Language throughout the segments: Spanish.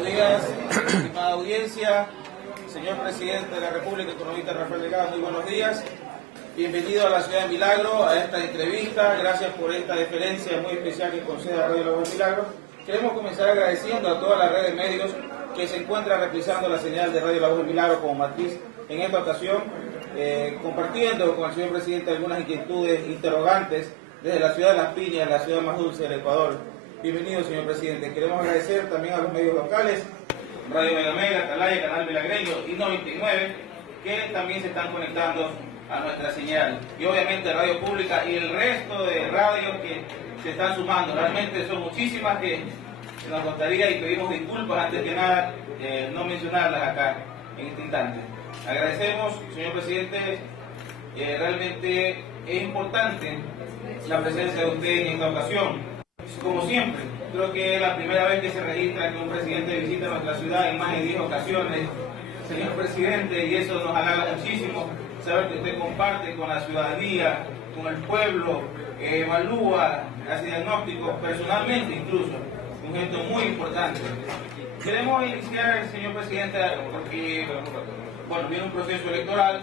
Buenos días, estimada audiencia, señor presidente de la República, economista Rafael Delgado, muy buenos días. Bienvenido a la ciudad de Milagro, a esta entrevista. Gracias por esta deferencia muy especial que concede a Radio La Voz de Milagro. Queremos comenzar agradeciendo a toda la red de medios que se encuentra reprisando la señal de Radio La Voz de Milagro como matriz en esta ocasión, compartiendo con el señor presidente algunas inquietudes, interrogantes desde la ciudad de Las Piñas, la ciudad más dulce del Ecuador. Bienvenido, señor presidente. Queremos agradecer también a los medios locales, Radio Megamega, Atalaya, Canal Milagreño y 99, que también se están conectando a nuestra señal. Y obviamente Radio Pública y el resto de radios que se están sumando. Realmente son muchísimas que nos gustaría y pedimos disculpas antes que nada no mencionarlas acá en este instante. Agradecemos, señor presidente, realmente es importante la presencia de usted en esta ocasión. Como siempre, creo que es la primera vez que se registra que un presidente visita nuestra ciudad en más de 10 ocasiones, señor presidente, y eso nos halaga muchísimo, saber que usted comparte con la ciudadanía, con el pueblo, evalúa, hace diagnósticos personalmente incluso, un gesto muy importante. Queremos iniciar, señor presidente, porque bueno, viene un proceso electoral,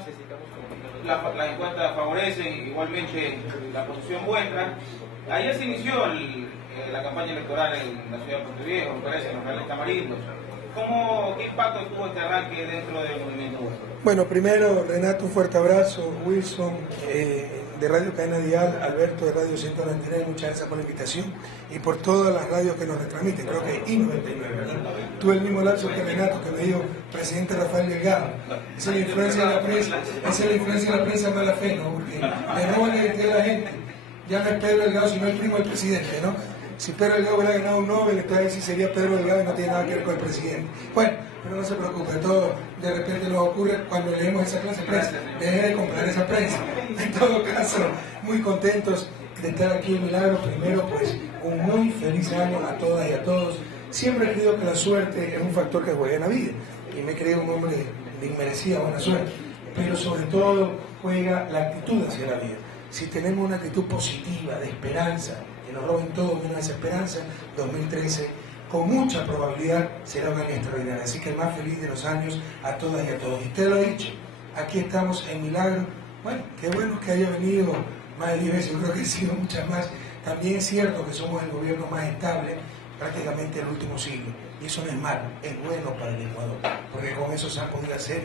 las encuestas favorecen igualmente la posición vuestra. Ayer se inició la campaña electoral en la ciudad de Puerto Viejo, me parece, en los Reales Tamarindos. ¿Qué impacto tuvo este arranque dentro del movimiento vuestro? Bueno, primero, Renato, un fuerte abrazo, Wilson, de Radio Cadena Dial, Alberto de Radio 199, muchas gracias por la invitación y por todas las radios que nos retransmiten, creo que I99, ¿verdad? Tuve el mismo lapso que Renato, que me dijo presidente Rafael Delgado. Esa es la influencia de la prensa, esa es la influencia de la prensa mala fe, ¿no? Porque le roban la identidad a la gente. Ya no es Pedro Delgado, sino el primo del presidente, ¿no? Si Pedro Delgado hubiera ganado un Nobel, entonces ahí sí sería Pedro Delgado y no tiene nada que ver con el presidente. Bueno, pero no se preocupe, todo de repente nos ocurre cuando leemos esa clase de prensa. Deje de comprar esa prensa. En todo caso, muy contentos de estar aquí en Milagro. Primero, pues, un muy feliz año a todas y a todos. Siempre he creído que la suerte es un factor que juega en la vida. Y me he creído un hombre de inmerecida buena suerte. Pero sobre todo juega la actitud hacia la vida. Si tenemos una actitud positiva, de esperanza, que nos roben todo menos esa esperanza, 2013 con mucha probabilidad será un año extraordinario. Así que el más feliz de los años a todas y a todos. Y usted lo ha dicho, aquí estamos en Milagro. Bueno, qué bueno que haya venido más de 10 veces, yo creo que han sido muchas más. También es cierto que somos el gobierno más estable prácticamente del último siglo. Y eso no es malo, es bueno para el Ecuador, porque con eso se han podido hacer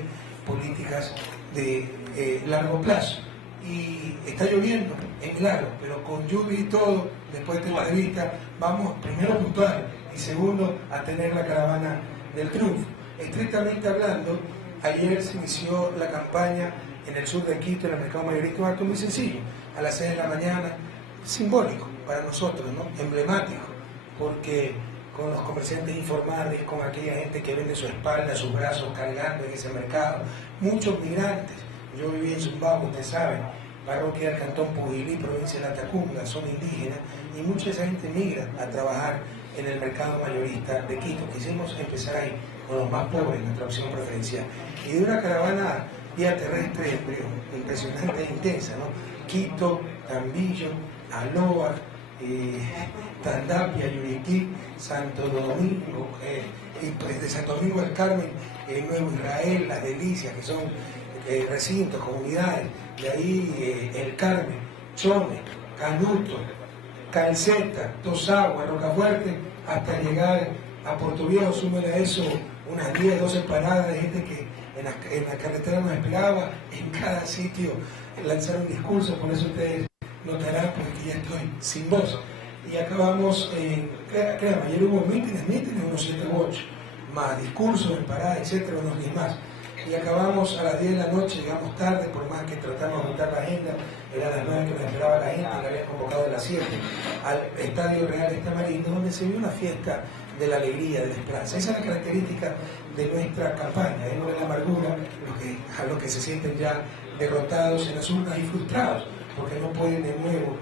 políticas de largo plazo. Y está lloviendo en Milagro, pero con lluvia y todo, después de esta entrevista, vamos primero puntual y segundo a tener la caravana del triunfo. Estrictamente hablando, ayer se inició la campaña en el sur de Quito, en el mercado mayorista, un acto muy sencillo, a las 6 de la mañana, simbólico para nosotros, ¿no? Emblemático, porque con los comerciantes informales, con aquella gente que vende su espalda, sus brazos cargando en ese mercado, muchos migrantes. Yo viví en Zumbao, ustedes saben, parroquia del Cantón Pujilí, provincia de La Tacunga, zona indígena, y mucha de esa gente migra a trabajar en el mercado mayorista de Quito. Quisimos empezar ahí con los más pobres, nuestra opción preferencial. Y de una caravana vía terrestre impresionante e intensa, ¿no? Quito, Tambillo, Aloa, Tandapia, Yuriquí, Santo Domingo, y pues de Santo Domingo del Carmen, Nuevo Israel, Las Delicias, que son recintos, comunidades, de ahí El Carmen, Chome, Canuto, Calceta, Tosagua, Rocafuerte, hasta llegar a Puerto Viejo. Súmele a eso unas 10, 12 paradas de gente que en la carretera nos esperaba, en cada sitio lanzar un discurso, por eso ustedes notarán porque ya estoy sin voz. Y acabamos, créanme, ayer hubo mítines, unos 7 u 8, más discursos, paradas, etcétera, unos 10 más. Y acabamos a las 10 de la noche, llegamos tarde, por más que tratamos de montar la agenda, era a las 9 que nos esperaba la gente, la habían convocado a las 7, al Estadio Real Tamarindo, donde se vio una fiesta de la alegría, de la esperanza. Esa es la característica de nuestra campaña, no de la amargura, a los que se sienten ya derrotados en las urnas y frustrados, porque no pueden de nuevo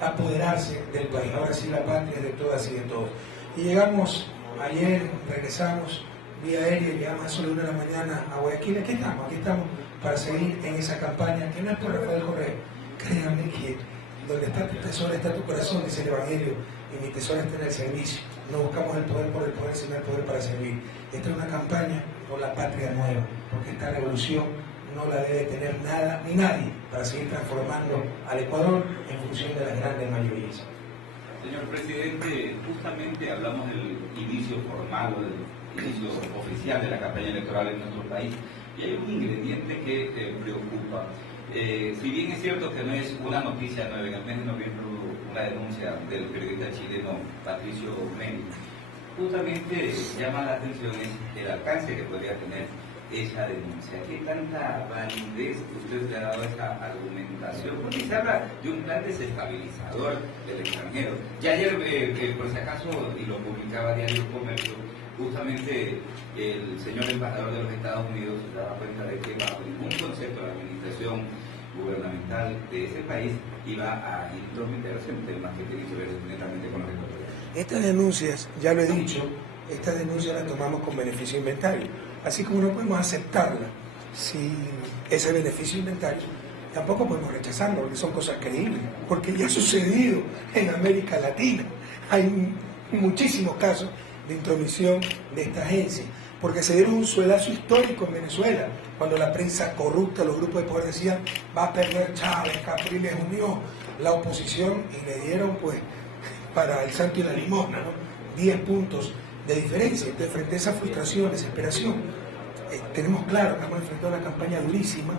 apoderarse del país. Ahora sí la patria es de todas y de todos. Y llegamos ayer, regresamos vía aérea, llegamos a las 1 de la mañana a Guayaquil. Aquí estamos para seguir en esa campaña, que no es por Rafael Correa. Créanme que donde está tu tesoro está tu corazón, dice el Evangelio, y mi tesoro está en el servicio. no buscamos el poder por el poder, sino el poder para servir. Esta es una campaña por la patria nueva, porque esta revolución no la debe tener nada ni nadie para seguir transformando al Ecuador en función de las grandes mayorías. Señor presidente, justamente hablamos del inicio formal, del inicio oficial de la campaña electoral en nuestro país, y hay un ingrediente que preocupa. Si bien es cierto que no es una noticia nueva, en el mes de noviembre hubo una denuncia del periodista chileno Patricio Meni, justamente llama la atención el alcance que podría tener esa denuncia. ¿Qué tanta validez usted le ha dado a esa argumentación? Porque se habla de un plan desestabilizador del extranjero. Y ayer, por si acaso, y lo publicaba Diario Comercio, justamente el señor embajador de los Estados Unidos se daba cuenta de que bajo ningún concepto de la administración gubernamental de ese país iba a intrometerse en temas que tienen que ver netamente con los ecuatorianos. Estas denuncias, ya lo he dicho, estas denuncias las tomamos con beneficio inventario. Así como no podemos aceptarla sin ese beneficio inventario, tampoco podemos rechazarlo, porque son cosas creíbles, porque ya ha sucedido en América Latina. Hay muchísimos casos de intromisión de esta agencia, porque se dieron un suelazo histórico en Venezuela, cuando la prensa corrupta, los grupos de poder decían, va a perder Chávez, Capriles unió la oposición y le dieron, pues, para el santo y la limosna, ¿no? 10 puntos de diferencia. Entonces, frente a esa frustración, desesperación, tenemos claro que hemos enfrentado una campaña durísima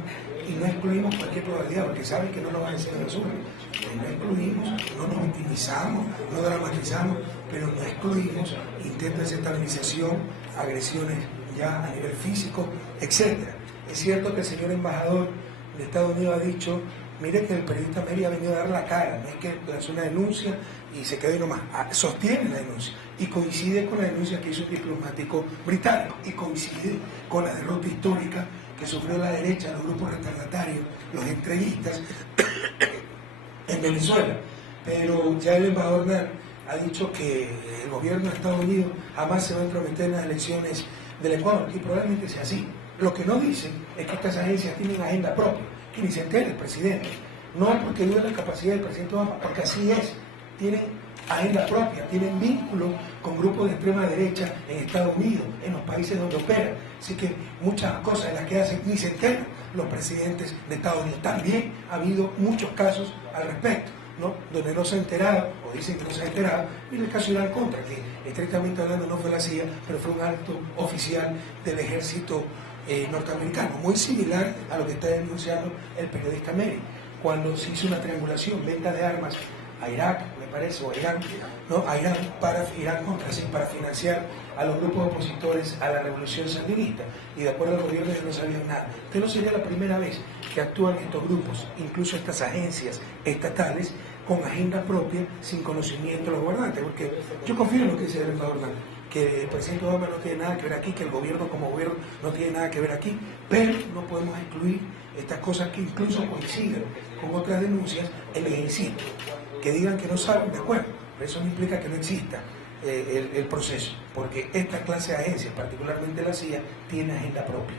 y no excluimos cualquier probabilidad, porque saben que no nos van a decir en el sur. No excluimos, no nos victimizamos, no dramatizamos, pero no excluimos intentos de desestabilización, agresiones ya a nivel físico, etc. Es cierto que el señor embajador de Estados Unidos ha dicho, mire que el periodista Meri ha venido a dar la cara, no es que lanzó una denuncia y se quedó ahí nomás, sostiene la denuncia y coincide con la denuncia que hizo el diplomático británico y coincide con la derrota histórica que sufrió la derecha, los grupos retardatarios, los entreguistas en Venezuela. Pero ya el embajador Nal ha dicho que el gobierno de Estados Unidos jamás se va a intrometer en las elecciones del Ecuador, y probablemente sea así. Lo que no dicen es que estas agencias tienen agenda propia, que ni se entere el presidente. No porque dude la capacidad del presidente Obama, porque así es. Tienen agenda propia, tienen vínculos con grupos de extrema derecha en Estados Unidos, en los países donde operan. Así que muchas cosas en las que hacen ni se enteran los presidentes de Estados Unidos. También ha habido muchos casos al respecto, ¿no? Donde no se ha enterado, o dicen que no se ha enterado. Mira el caso de Irán Contra, que estrictamente hablando no fue la CIA, pero fue un alto oficial del ejército norteamericano, muy similar a lo que está denunciando el periodista Meri, cuando se hizo una triangulación, venta de armas a Irak, me parece, o a Irán, ¿no? A Irán contra sí, para financiar a los grupos opositores a la revolución sandinista, y de acuerdo al gobierno ellos no sabían nada. Entonces no sería la primera vez que actúan estos grupos, incluso estas agencias estatales, con agenda propia, sin conocimiento de los gobernantes, porque yo confío en lo que dice el embajador, que el presidente Obama no tiene nada que ver aquí, que el gobierno como gobierno no tiene nada que ver aquí, pero no podemos excluir estas cosas que incluso coinciden con otras denuncias en el insisto, que digan que no saben, de acuerdo, pero eso no implica que no exista el proceso, porque esta clase de agencias, particularmente la CIA, tiene agenda propia.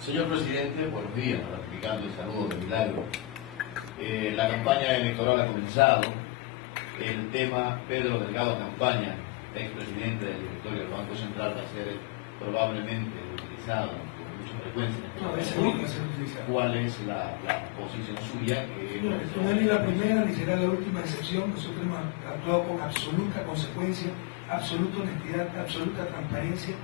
Señor presidente, buenos días, ratificando el saludo de Milagro. La campaña electoral ha comenzado, el tema Pedro Delgado Campaña, expresidente del directorio del Banco Central, va a ser probablemente utilizado con mucha frecuencia. ¿Cuál es la posición suya? No es ni la primera ni será la última excepción. Nosotros hemos actuado con absoluta consecuencia, absoluta honestidad, absoluta transparencia.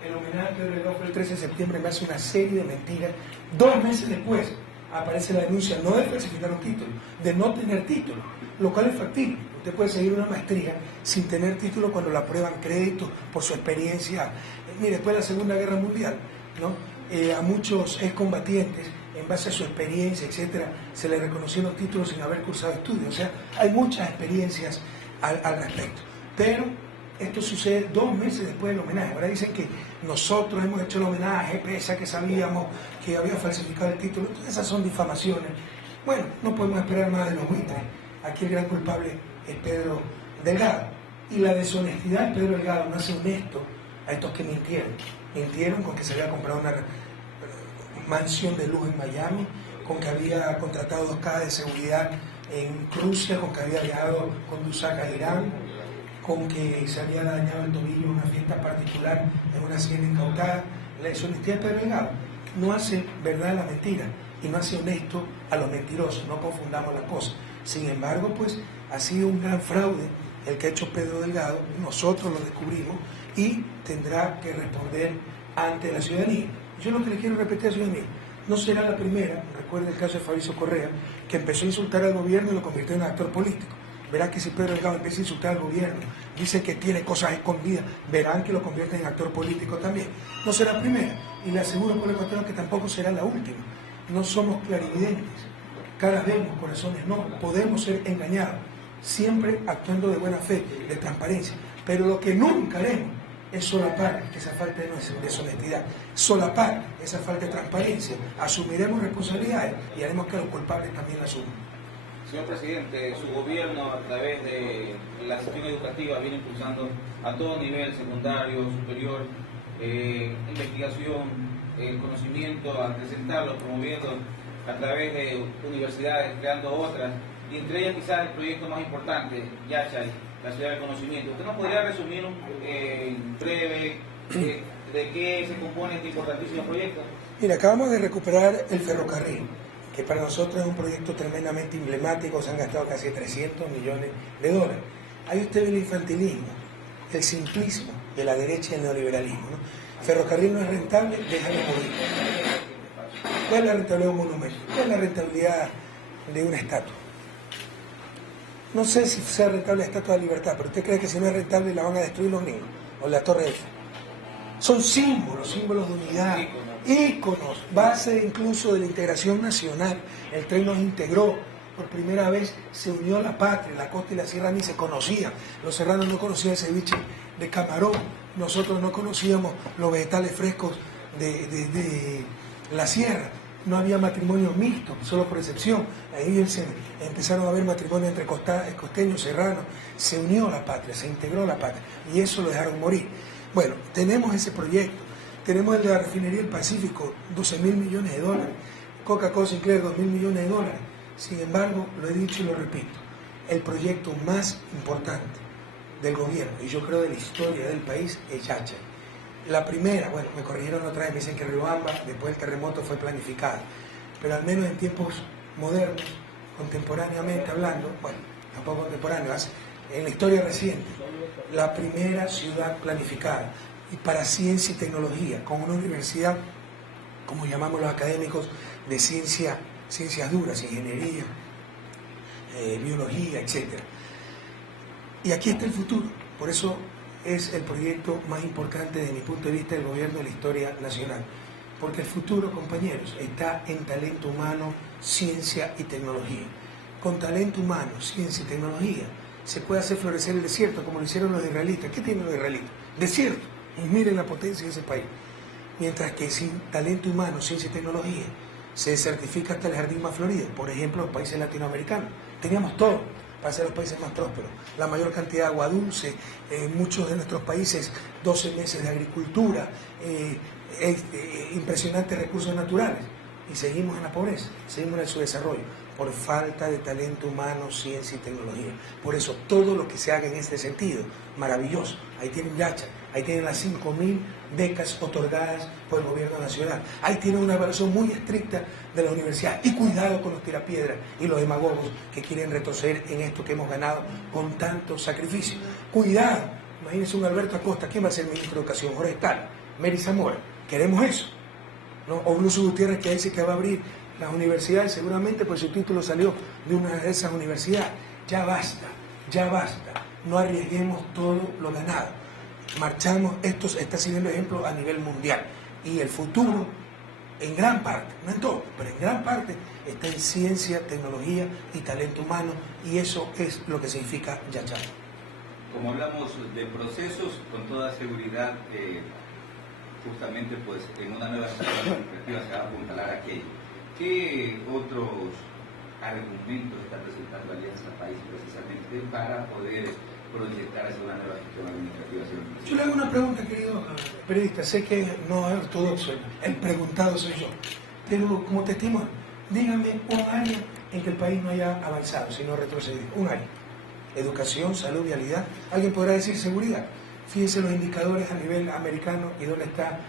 El homenaje a Pedro Delgado fue el 13 de septiembre, me hace una serie de mentiras. 2 meses después aparece la denuncia no de falsificar un título, de no tener título, lo cual es factible. Usted puede seguir una maestría sin tener título cuando la aprueban créditos por su experiencia. Mire, después de la Segunda Guerra Mundial, ¿no? A muchos excombatientes, en base a su experiencia, etcétera, se les reconocieron títulos sin haber cursado estudios. O sea, hay muchas experiencias al respecto. Pero esto sucede 2 meses después del homenaje. Ahora dicen que nosotros hemos hecho el homenaje, pese a que sabíamos que había falsificado el título. Entonces, esas son difamaciones. Bueno, no podemos esperar más de los buitres. Aquí el gran culpable es Pedro Delgado. Y la deshonestidad de Pedro Delgado no hace honesto a estos que mintieron. Mintieron con que se había comprado una mansión de lujo en Miami, con que había contratado 2 cajas de seguridad en Rusia, con que había viajado con Dussac a Irán. con que se había dañado el tobillo en una fiesta particular, en una hacienda incautada. La deshonestidad de Pedro Delgado no hace verdad a la mentira y no hace honesto a los mentirosos, no confundamos las cosas. Sin embargo, pues ha sido un gran fraude el que ha hecho Pedro Delgado, nosotros lo descubrimos y tendrá que responder ante la ciudadanía. Yo lo que le quiero repetir a la ciudadanía, no será la primera, recuerda el caso de Fabricio Correa, que empezó a insultar al gobierno y lo convirtió en actor político. Verán que si Pedro Delgado empieza a insultar al gobierno, dice que tiene cosas escondidas, verán que lo convierte en actor político también. No será la primera, y le aseguro por el contrario que tampoco será la última. No somos clarividentes, caras vemos, corazones no, podemos ser engañados, siempre actuando de buena fe, de transparencia, pero lo que nunca haremos es solapar esa falta de deshonestidad, solapar esa falta de transparencia, asumiremos responsabilidades y haremos que los culpables también la asuman. Señor presidente, su gobierno a través de la gestión educativa viene impulsando a todo nivel, secundario, superior, investigación, conocimiento, a presentarlo, promoviendo a través de universidades, creando otras, y entre ellas quizás el proyecto más importante, Yachay, la ciudad del conocimiento. ¿Usted nos podría resumir en breve de qué se compone este importantísimo proyecto? Mira, acabamos de recuperar el ferrocarril, que para nosotros es un proyecto tremendamente emblemático, se han gastado casi 300 millones de dólares. Ahí usted ve el infantilismo, el simplismo de la derecha y el neoliberalismo, ¿no? El ferrocarril no es rentable, déjalo morir. ¿Cuál es la rentabilidad de un monumento? ¿Cuál es la rentabilidad de una estatua? No sé si sea rentable la Estatua de la Libertad, pero ¿usted cree que si no es rentable la van a destruir los gringos? O la Torre Eiffel. Son símbolos de unidad, íconos, base incluso de la integración nacional. El tren nos integró, por primera vez se unió a la patria, la costa y la sierra ni se conocían. Los serranos no conocían el ceviche de camarón, nosotros no conocíamos los vegetales frescos de la sierra. No había matrimonios mixtos, solo por excepción. Ahí empezaron a haber matrimonios entre costeños, serranos. Se unió la patria, se integró la patria. Y eso lo dejaron morir. Bueno, tenemos ese proyecto. Tenemos el de la refinería del Pacífico, 12.000 millones de dólares. Coca-Cola Sinclair, 2.000 millones de dólares. Sin embargo, lo he dicho y lo repito, el proyecto más importante del gobierno, y yo creo de la historia del país, es Yachay. La primera, bueno, me corrigieron otra vez, me dicen que Riobamba, después del terremoto, fue planificada, pero al menos en tiempos modernos, contemporáneamente hablando, bueno, tampoco contemporáneos, en la historia reciente, la primera ciudad planificada, y para ciencia y tecnología, con una universidad, como llamamos los académicos, de ciencias duras, ingeniería, biología, etc. Y aquí está el futuro, por eso es el proyecto más importante desde mi punto de vista del gobierno de la historia nacional, porque el futuro, compañeros, está en talento humano, ciencia y tecnología. Con talento humano, ciencia y tecnología se puede hacer florecer el desierto como lo hicieron los israelitas. ¿Qué tienen los israelitas? Desierto, y miren la potencia de ese país. Mientras que sin talento humano, ciencia y tecnología se desertifica hasta el jardín más florido, por ejemplo los países latinoamericanos. Teníamos todo para ser los países más prósperos, la mayor cantidad de agua dulce, muchos de nuestros países 12 meses de agricultura, impresionantes recursos naturales, y seguimos en la pobreza, seguimos en el subdesarrollo, por falta de talento humano, ciencia y tecnología. Por eso todo lo que se haga en este sentido, maravilloso. Ahí tienen Yachay, ahí tienen las 5.000 becas otorgadas por el gobierno nacional, ahí tienen una evaluación muy estricta de la universidad, y cuidado con los tirapiedras y los demagogos que quieren retroceder en esto que hemos ganado con tanto sacrificio. Cuidado, imagínense un Alberto Acosta, ¿quién va a ser ministro de Educación? Jorge Tala, Mary Zamora, queremos eso, ¿no? O Bluso Gutiérrez, que dice que va a abrir las universidades, seguramente pues su título salió de una de esas universidades. Ya basta, no arriesguemos todo lo ganado. Marchamos, esto está sirviendo ejemplo a nivel mundial, y el futuro en gran parte, no en todo, pero en gran parte está en ciencia, tecnología y talento humano, y eso es lo que significa Yachay. Como hablamos de procesos, con toda seguridad, justamente pues en una nueva perspectiva se va a apuntalar aquello. ¿Qué otros argumentos está presentando Alianza País precisamente para poder proyectar hacia una nueva gestión administrativa? Yo le hago una pregunta, querido periodista, sé que no es ortodoxo, el preguntado soy yo, pero como testimonio, dígame un año en que el país no haya avanzado, sino retrocedido, un año. educación, salud, vialidad. Alguien podrá decir seguridad. Fíjense los indicadores a nivel americano y dónde está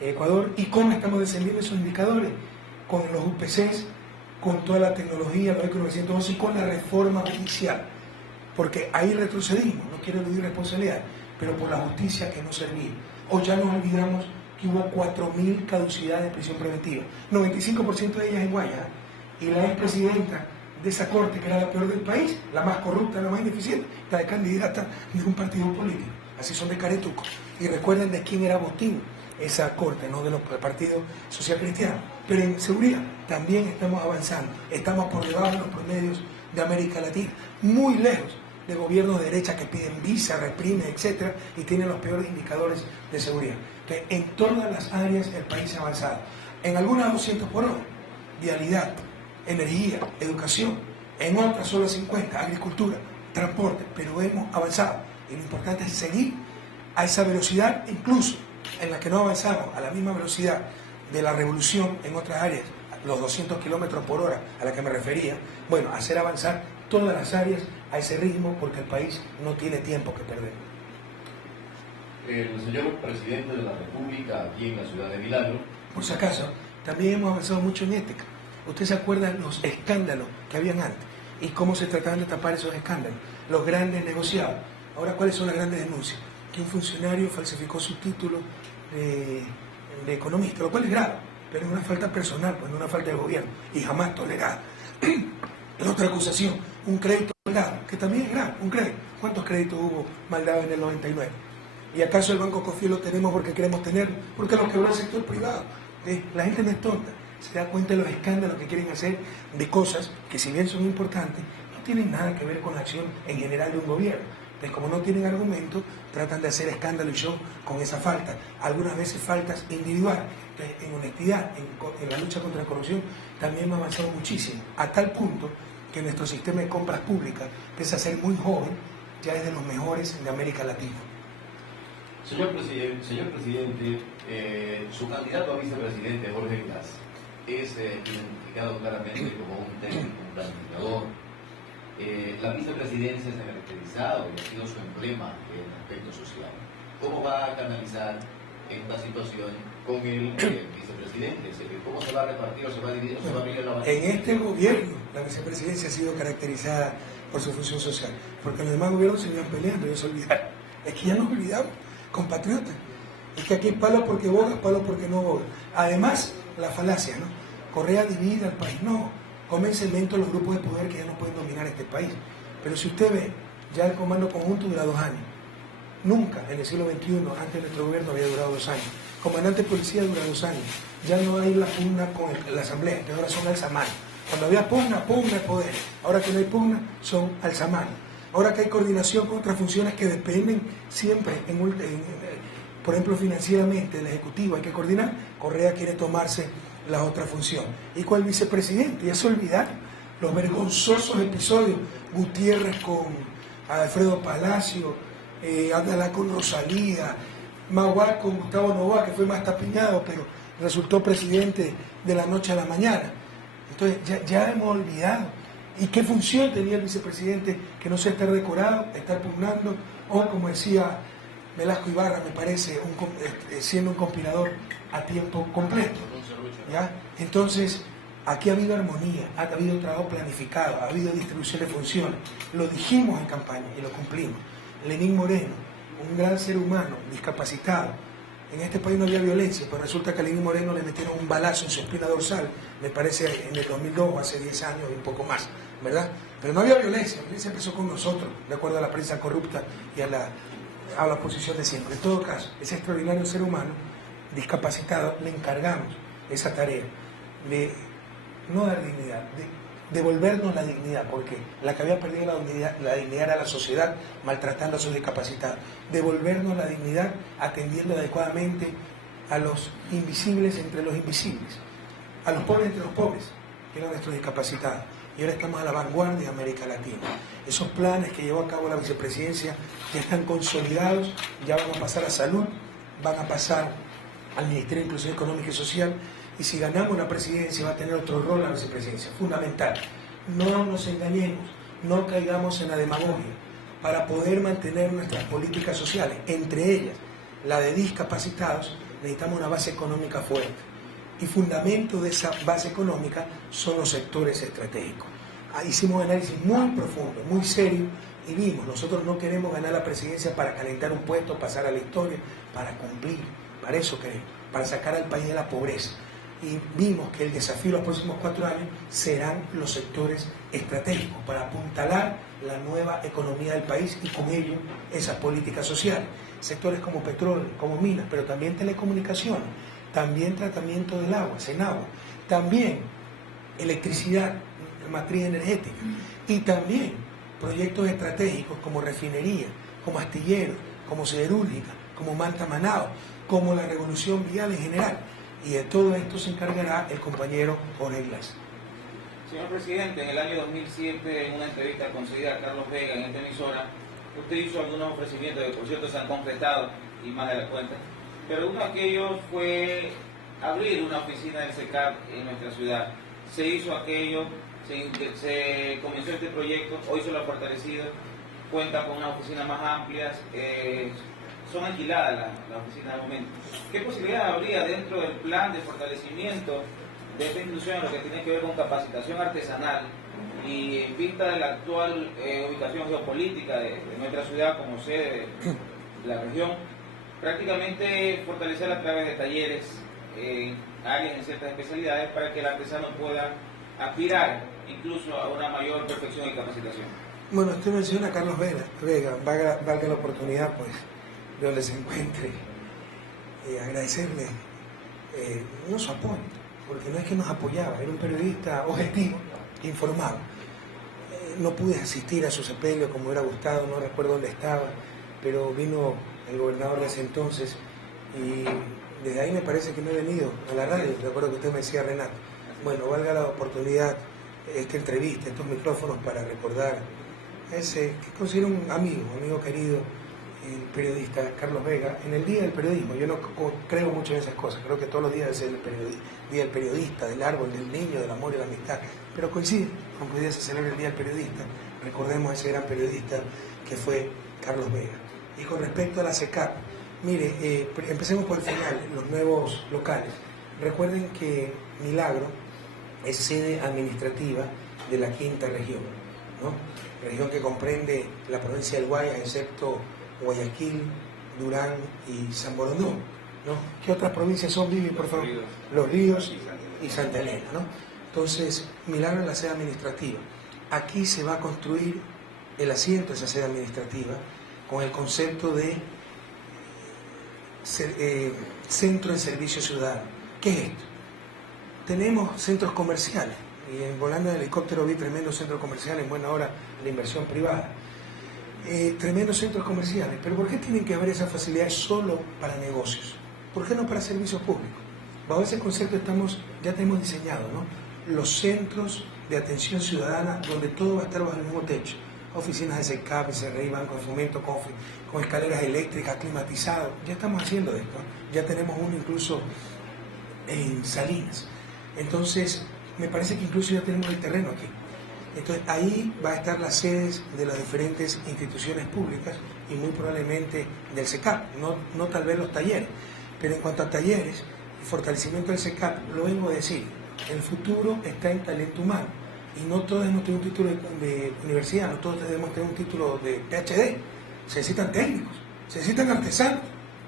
Ecuador y cómo estamos descendiendo esos indicadores con los UPCs, con toda la tecnología, los ECO 911 y con la reforma judicial. Porque ahí retrocedimos, no quiero eludir responsabilidad, pero por la justicia que no servía. O ya nos olvidamos que hubo 4.000 caducidades de prisión preventiva, 95% de ellas en Guaya, y la expresidenta de esa corte, que era la peor del país, la más corrupta, la más ineficiente, está de candidata de un partido político. Así son de caretuco. Y recuerden de quién era botín esa corte, no de los partidos social cristianos. Pero en seguridad también estamos avanzando, estamos por debajo de los promedios de América Latina, muy lejos de gobiernos de derecha que piden visa, reprimen, etcétera, y tienen los peores indicadores de seguridad. Que en todas las áreas el país ha avanzado. En algunas 200 por hora, vialidad, energía, educación, en otras solo 50, agricultura, transporte, pero hemos avanzado. Y lo importante es seguir a esa velocidad, incluso en la que no avanzamos a la misma velocidad de la revolución en otras áreas, los 200 kilómetros por hora a la que me refería, bueno, hacer avanzar todas las áreas a ese ritmo porque el país no tiene tiempo que perder. El señor presidente de la República aquí en la ciudad de Milagro. Por si acaso, también hemos avanzado mucho en ética. Usted se acuerda de los escándalos que habían antes y cómo se trataban de tapar esos escándalos, los grandes negociados. Ahora, ¿cuáles son las grandes denuncias? Que un funcionario falsificó su título de economista, lo cual es grave, pero es una falta personal, pues no una falta de gobierno, y jamás tolerada. La otra acusación, un crédito mal dado, que también es grave, un crédito. ¿Cuántos créditos hubo mal dados en el 99? ¿Y acaso el Banco Cofié lo tenemos porque queremos tenerlo? Porque lo quebró el sector privado. La gente no es tonta, se da cuenta de los escándalos que quieren hacer de cosas que, si bien son importantes, no tienen nada que ver con la acción en general de un gobierno. Entonces, como no tienen argumento, tratan de hacer escándalo y show con esa falta. Algunas veces faltas individuales. Entonces, en honestidad, en la lucha contra la corrupción, también hemos avanzado muchísimo, a tal punto que nuestro sistema de compras públicas empieza a ser muy joven, ya es de los mejores de América Latina. Señor presidente, su candidato a vicepresidente, Jorge Glass, es identificado claramente como un técnico, un planificador. La vicepresidencia se ha caracterizado y ha sido su emblema en el aspecto social. ¿Cómo va a canalizar esta situación con el vicepresidente? ¿Cómo se va a repartir o se va a dividir o se va a dividir la En este gobierno, la vicepresidencia ha sido caracterizada por su función social, porque en los demás gobiernos se iban peleando y se olvidaron. Es que ya nos olvidamos, compatriotas. Es que aquí es palo porque boga, palo porque no boga. Además, la falacia, ¿no? Correa divide al país. No, comen cemento los grupos de poder que ya no pueden dominar este país. Pero si usted ve, ya el comando conjunto dura 2 años. Nunca en el siglo XXI, antes de nuestro gobierno, había durado 2 años. Comandante de policía dura 2 años. Ya no hay la pugna con la asamblea, que ahora son alzamanos. Cuando había pugna de poder. Ahora que no hay pugna, son alzamanos. Ahora que hay coordinación con otras funciones que dependen siempre, por ejemplo, financieramente del Ejecutivo, hay que coordinar. Correa quiere tomarse la otra función. Y con el vicepresidente, ya se olvidaron los vergonzosos episodios, Gutiérrez con Alfredo Palacio, Ándala con Rosalía, Maguá con Gustavo Novoa, que fue más tapiñado, pero resultó presidente de la noche a la mañana. Entonces ya hemos olvidado. ¿Y qué función tenía el vicepresidente que no sea estar decorado, estar pugnando, o como decía Velasco Ibarra, me parece, siendo un conspirador a tiempo completo? ¿Ya? Entonces, aquí ha habido armonía, ha habido trabajo planificado, ha habido distribución de funciones. Lo dijimos en campaña y lo cumplimos. Lenín Moreno, un gran ser humano, discapacitado. En este país no había violencia, pero resulta que a Lenín Moreno le metieron un balazo en su espina dorsal, me parece en el 2002, hace 10 años y un poco más, ¿verdad? Pero no había violencia, la violencia empezó con nosotros, de acuerdo a la prensa corrupta y a la oposición de siempre. En todo caso, ese extraordinario ser humano, discapacitado, le encargamos esa tarea de no dar dignidad, de devolvernos la dignidad, porque la que había perdido la dignidad era la sociedad maltratando a sus discapacitados. Devolvernos la dignidad atendiendo adecuadamente a los invisibles entre los invisibles, a los pobres entre los pobres, que eran nuestros discapacitados. Y ahora estamos a la vanguardia de América Latina. Esos planes que llevó a cabo la vicepresidencia ya están consolidados, ya van a pasar a salud, van a pasar al Ministerio de Inclusión Económica y Social, y si ganamos la presidencia va a tener otro rol la vicepresidencia, fundamental. No nos engañemos, no caigamos en la demagogia. para poder mantener nuestras políticas sociales, entre ellas la de discapacitados. Necesitamos una base económica fuerte y fundamento de esa base económica son los sectores estratégicos. Hicimos un análisis muy profundo, muy serio y vimos, nosotros no queremos ganar la presidencia para calentar un puesto, pasar a la historia, para cumplir, para eso queremos, para sacar al país de la pobreza. Y vimos que el desafío de los próximos 4 años serán los sectores estratégicos para apuntalar la nueva economía del país y con ello esas políticas sociales. Sectores como petróleo, como minas, pero también telecomunicaciones, también tratamiento del agua, Senagua, también electricidad, matriz energética y también proyectos estratégicos como refinería, como astilleros, como siderúrgica, como Manta Manao, como la revolución vial en general. Y de todo esto se encargará el compañero Jorge Glass. Señor presidente, en el año 2007, en una entrevista concedida a Carlos Vega en esta emisora, usted hizo algunos ofrecimientos que por cierto se han concretado y más de la cuenta, pero uno de aquellos fue abrir una oficina del SECAP en nuestra ciudad. Se hizo aquello, se comenzó este proyecto, hoy se lo ha fortalecido, cuenta con unas oficinas más amplias, son alquiladas las oficinas al momento. ¿Qué posibilidades habría dentro del plan de fortalecimiento de esta institución en lo que tiene que ver con capacitación artesanal y en vista de la actual ubicación geopolítica de nuestra ciudad como sede de la región, prácticamente fortalecer a través de talleres áreas en ciertas especialidades para que el artesano pueda aspirar incluso a una mayor perfección y capacitación? Bueno, usted menciona a Carlos Vega, valga la oportunidad pues de donde se encuentre, agradecerle no su apoyo, porque no es que nos apoyaba, era un periodista objetivo, informado. No pude asistir a su sepelio como hubiera gustado, no recuerdo dónde estaba, pero vino el gobernador de ese entonces y desde ahí me parece que no he venido a la radio. Recuerdo que usted me decía, Renato, bueno, valga la oportunidad, esta entrevista, estos micrófonos para recordar a ese que considero un amigo querido, el periodista Carlos Vega, en el Día del Periodismo. Yo no creo mucho en esas cosas, creo que todos los días es el Día del Periodista, del árbol, del niño, del amor y la amistad, pero coincide con que hoy día se celebra el Día del Periodista. Recordemos a ese gran periodista que fue Carlos Vega. Y con respecto a la SECAP, mire, empecemos por el final, los nuevos locales. Recuerden que Milagro es sede administrativa de la quinta región, ¿no? Región que comprende la provincia del Guayas, excepto Guayaquil, Durán y San Borondón, ¿no? ¿Qué otras provincias son, Vivi, por favor? Los Ríos y Santa Elena, ¿no? Entonces, Milagro es la sede administrativa. Aquí se va a construir el asiento de esa sede administrativa con el concepto de centro de servicio ciudadano. ¿Qué es esto? Tenemos centros comerciales, y en volando en helicóptero vi tremendos centros comerciales, en buena hora la inversión privada. Tremendos centros comerciales, pero ¿por qué tienen que haber esas facilidades solo para negocios? ¿Por qué no para servicios públicos? Bajo ese concepto ya tenemos diseñado, ¿no? Los centros de atención ciudadana donde todo va a estar bajo el mismo techo. Oficinas de SECAP, SRI, Banco de Fomento, con escaleras eléctricas, climatizadas. Ya estamos haciendo esto, ¿no? Ya tenemos uno incluso en Salinas. Entonces, me parece que incluso ya tenemos el terreno aquí. Entonces, ahí va a estar las sedes de las diferentes instituciones públicas y muy probablemente del SECAP, no tal vez los talleres. Pero en cuanto a talleres, el fortalecimiento del SECAP, lo vengo a decir, el futuro está en talento humano. Y no todos debemos tener un título de universidad, no todos debemos tener un título de PhD. Se necesitan técnicos, se necesitan artesanos.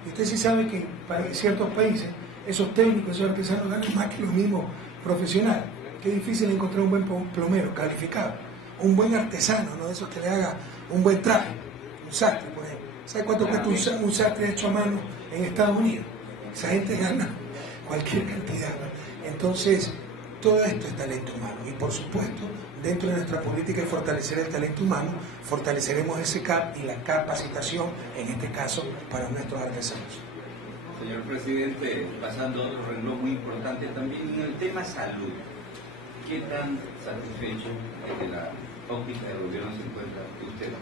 Y usted sí sabe que para ciertos países, esos técnicos, esos artesanos ganan más que los mismos profesionales. Qué difícil encontrar un buen plomero calificado, un buen artesano, ¿no? De esos que le haga un buen traje, un sastre, por ejemplo. ¿Sabe cuánto cuesta un sastre hecho a mano en Estados Unidos? Esa gente gana cualquier cantidad, ¿no? Entonces, todo esto es talento humano. Y por supuesto, dentro de nuestra política de fortalecer el talento humano, fortaleceremos ese CAP y la capacitación, en este caso, para nuestros artesanos. Señor presidente, pasando a otro renglón muy importante también en el tema salud. ¿Qué tan satisfecho desde la óptica del gobierno se encuentra usted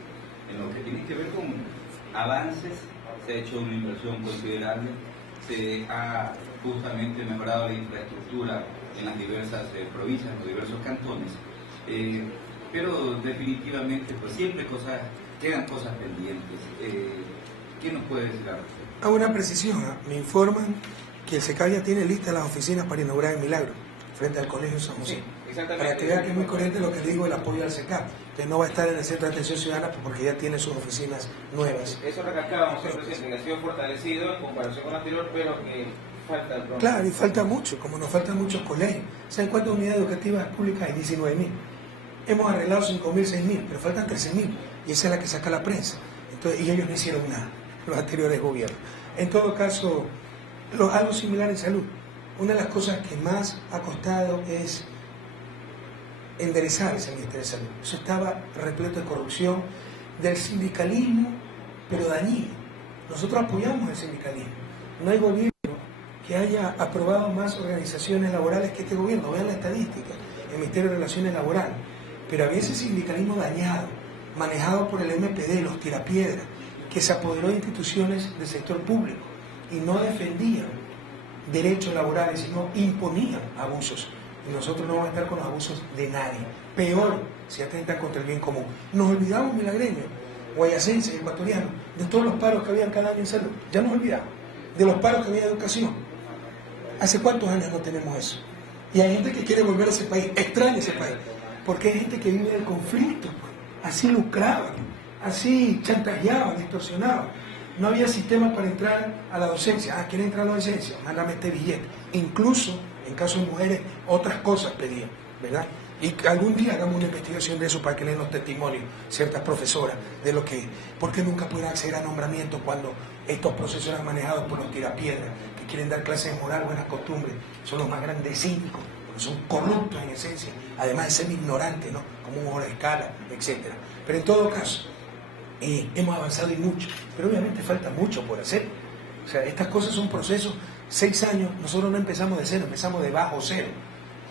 en lo que tiene que ver con avances? Se ha hecho una inversión considerable, se ha justamente mejorado la infraestructura en las diversas provincias, en los diversos cantones, pero definitivamente pues siempre cosas quedan cosas pendientes. ¿Qué nos puede decir al respecto? Hago una precisión, me informan que el SECAP ya tiene listas las oficinas para inaugurar en Milagro, frente al Colegio San José. Sí, exactamente. Para que vean que es muy coherente lo que digo, el apoyo al SECAP, que no va a estar en el Centro de Atención Ciudadana porque ya tiene sus oficinas nuevas. Eso recalcábamos, señor presidente, que ha sido fortalecido en comparación con el anterior, pero que falta el pronto. Claro, y falta mucho, como nos faltan muchos colegios. ¿Saben cuántas unidades educativas públicas hay? 19.000. Hemos arreglado 5.000, 6.000, pero faltan 13.000, y esa es la que saca la prensa. Entonces, y ellos no hicieron nada, los anteriores gobiernos. En todo caso, algo similar en salud. Una de las cosas que más ha costado es enderezar ese Ministerio de Salud. Eso estaba repleto de corrupción, del sindicalismo, pero dañino. Nosotros apoyamos el sindicalismo. No hay gobierno que haya aprobado más organizaciones laborales que este gobierno. Vean la estadística, el Ministerio de Relaciones Laborales. Pero había ese sindicalismo dañado, manejado por el MPD, los tirapiedras, que se apoderó de instituciones del sector público y no defendían derechos laborales, sino imponían abusos. Y nosotros no vamos a estar con los abusos de nadie. Peor si atentan contra el bien común. Nos olvidamos, milagreños, guayacenses, ecuatorianos, de todos los paros que habían cada año en salud. Ya nos olvidamos. De los paros que había en educación. ¿Hace cuántos años no tenemos eso? Y hay gente que quiere volver a ese país, extraña ese país, porque hay gente que vive del conflicto, así lucraban, así chantajeaban, distorsionaban. No había sistema para entrar a la docencia. Ah, ¿quiere entrar a la docencia? Mándame este billete. Incluso, en caso de mujeres, otras cosas pedían, ¿verdad? Y algún día hagamos una investigación de eso para que den los testimonios ciertas profesoras de lo que, porque nunca pueden acceder a nombramientos cuando estos procesos eran manejados por los tirapiedras, que quieren dar clases de moral, buenas costumbres, son los más grandes cínicos, porque son corruptos en esencia, además de ser ignorantes, ¿no? Como un ojo de escala, etcétera. Pero en todo caso, hemos avanzado y mucho, pero obviamente falta mucho por hacer. O sea, estas cosas son procesos, 6 años, nosotros no empezamos de cero, empezamos de bajo cero.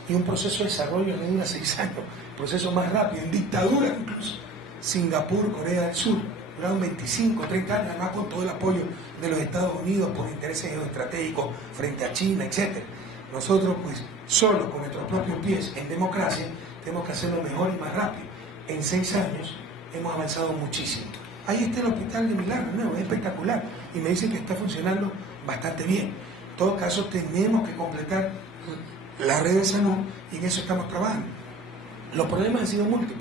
Y un proceso de desarrollo no dura 6 años, proceso más rápido, en dictadura incluso. Singapur, Corea del Sur, duraron 25, 30 años, además con todo el apoyo de los Estados Unidos por intereses geoestratégicos frente a China, etc. Nosotros, pues, solo con nuestros propios pies en democracia, tenemos que hacerlo mejor y más rápido. En 6 años hemos avanzado muchísimo. Ahí está el hospital de Milagro, nuevo, es espectacular, y me dicen que está funcionando bastante bien. En todo caso, tenemos que completar la red de salud y en eso estamos trabajando. Los problemas han sido múltiples.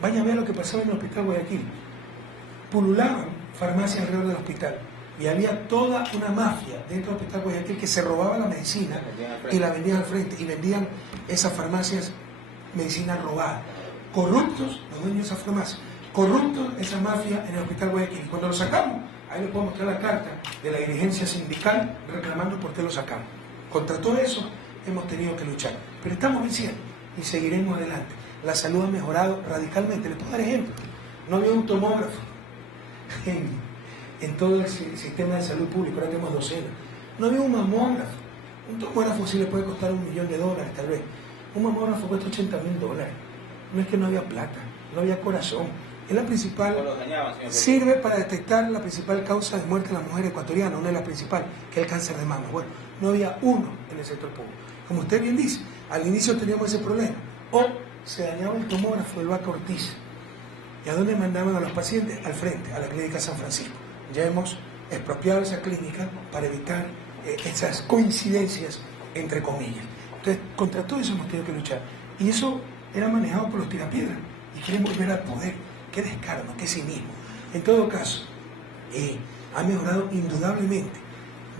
Vayan a ver lo que pasaba en el hospital Guayaquil. Pululaban farmacias alrededor del hospital y había toda una mafia dentro del hospital Guayaquil que se robaba la medicina y la vendían al frente y vendían esas farmacias, medicina robada. Corruptos los dueños de esas farmacias, corruptos esa mafia en el hospital Guayaquil. Y cuando lo sacamos, ahí les puedo mostrar la carta de la dirigencia sindical reclamando por qué lo sacamos. Contra todo eso hemos tenido que luchar, pero estamos venciendo y seguiremos adelante. La salud ha mejorado radicalmente. Les puedo dar ejemplos. No había un tomógrafo en todo el sistema de salud público, ahora tenemos docenas. No había un mamógrafo. Un tomógrafo sí le puede costar $1 millón tal vez. Un mamógrafo cuesta $80.000. No es que no había plata, no había corazón. Es la principal, sirve para detectar la principal causa de muerte de la mujer ecuatoriana, una de las principales, que es el cáncer de mama. Bueno, no había uno en el sector público. Como usted bien dice, al inicio teníamos ese problema. O se dañaba el tomógrafo del Vaca Ortiz. ¿Y a dónde mandaban a los pacientes? Al frente, a la clínica San Francisco. Ya hemos expropiado esa clínica para evitar esas coincidencias, entre comillas. Entonces, contra todo eso hemos tenido que luchar. Y eso era manejado por los tirapiedras. Y quieren volver al poder. Qué descaro, ¿no? Qué cinismo. En todo caso, ha mejorado indudablemente,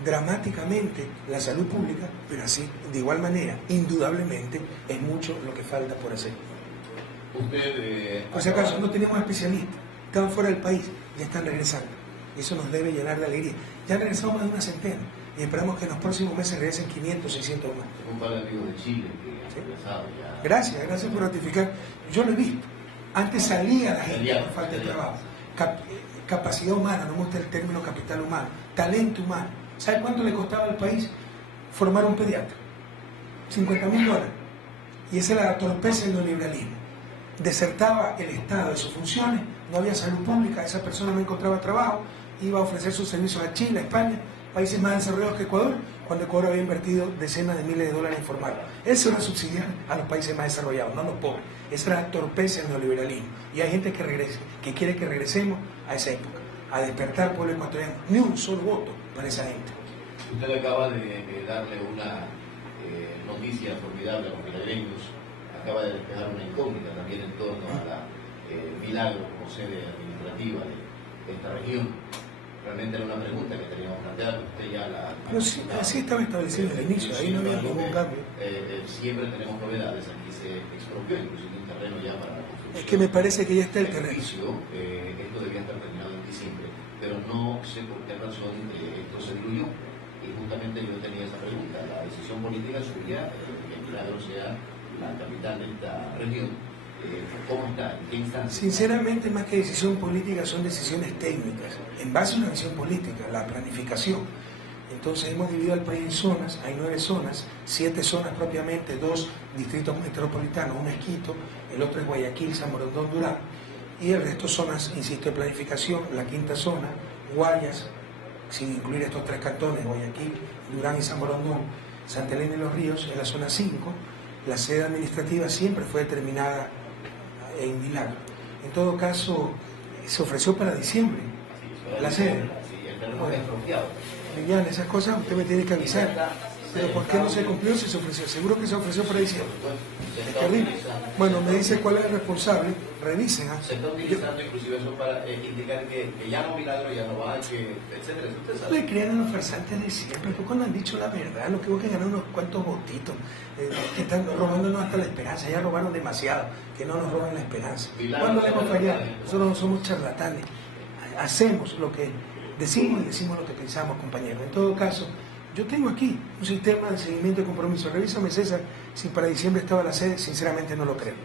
dramáticamente la salud pública, pero así, de igual manera, indudablemente, es mucho lo que falta por hacer. Por si acaso, no tenemos especialistas, estaban fuera del país, ya están regresando. Y eso nos debe llenar de alegría. Ya regresamos más de 1 centena y esperamos que en los próximos meses regresen 500, 600 más. Un par de amigos de Chile que han regresado ya. Gracias por ratificar. Yo lo he visto. Antes salía la gente por falta de trabajo. Capacidad humana, no me gusta el término capital humano, talento humano. ¿Sabe cuánto le costaba al país formar un pediatra? $50.000. Y esa era la torpeza del neoliberalismo. Desertaba el Estado de sus funciones, no había salud pública, esa persona no encontraba trabajo, iba a ofrecer sus servicios a Chile, a España, países más desarrollados que Ecuador, cuando Ecuador había invertido decenas de miles de dólares en formarlo. Eso era subsidiar a los países más desarrollados, no a los pobres. Esa era torpeza del neoliberalismo. Y hay gente que quiere que regresemos a esa época, a despertar al pueblo ecuatoriano. Ni un solo voto para esa gente. Usted acaba de darle una noticia formidable a los milagreños, acaba de despejar una incógnita también en torno a la Milagro como sede administrativa de esta región. Realmente era una pregunta que teníamos planteada, usted ya la... Pero sí, así estaba establecido desde el inicio, ahí no había ningún cambio. Siempre tenemos novedades, aquí se expropió inclusive un terreno ya para la construcción. Es que me parece que ya está el terreno. Esto debía estar terminado en diciembre, pero no sé por qué razón esto se diluyó. Y justamente yo tenía esa pregunta, la decisión política suya, que Milagro sea la capital de esta región, ¿cómo está? ¿En qué instancia? Sinceramente, más que decisión política, son decisiones técnicas, en base a una visión política, la planificación. Entonces hemos dividido al país en zonas, hay 9 zonas, 7 zonas propiamente, 2 distritos metropolitanos, uno es Quito, el otro es Guayaquil, San Borondón, Durán, y el resto zonas, insisto, de planificación, la quinta zona, Guayas, sin incluir estos 3 cantones, Guayaquil, Durán y San Borondón, Santa Elena y Los Ríos, en la zona 5, la sede administrativa siempre fue determinada en Milagro. En todo caso, se ofreció para diciembre la sede. Sí, el terreno es expropiado. Millán, esas cosas usted me tiene que avisar. Pero ¿por qué no se cumplió si se ofreció? Seguro que se ofreció para diciembre. Es terrible. Bueno, me dice cuál es el responsable, revisen. Se está utilizando inclusive eso para indicar que ya no Milagro, ya no va, que etcétera. Usted sabe. Le crean a los farsantes de siempre, porque cuando han dicho la verdad, lo que hubo que ganar unos cuantos votitos, que están robándonos hasta la esperanza, ya robaron demasiado, que no nos roban la esperanza. ¿Cuándo le hemos fallado? Nosotros no somos charlatanes, hacemos lo que decimos y decimos lo que pensamos, compañeros. En todo caso, yo tengo aquí un sistema de seguimiento de compromiso. Revísame, César, si para diciembre estaba la sede, sinceramente no lo creo.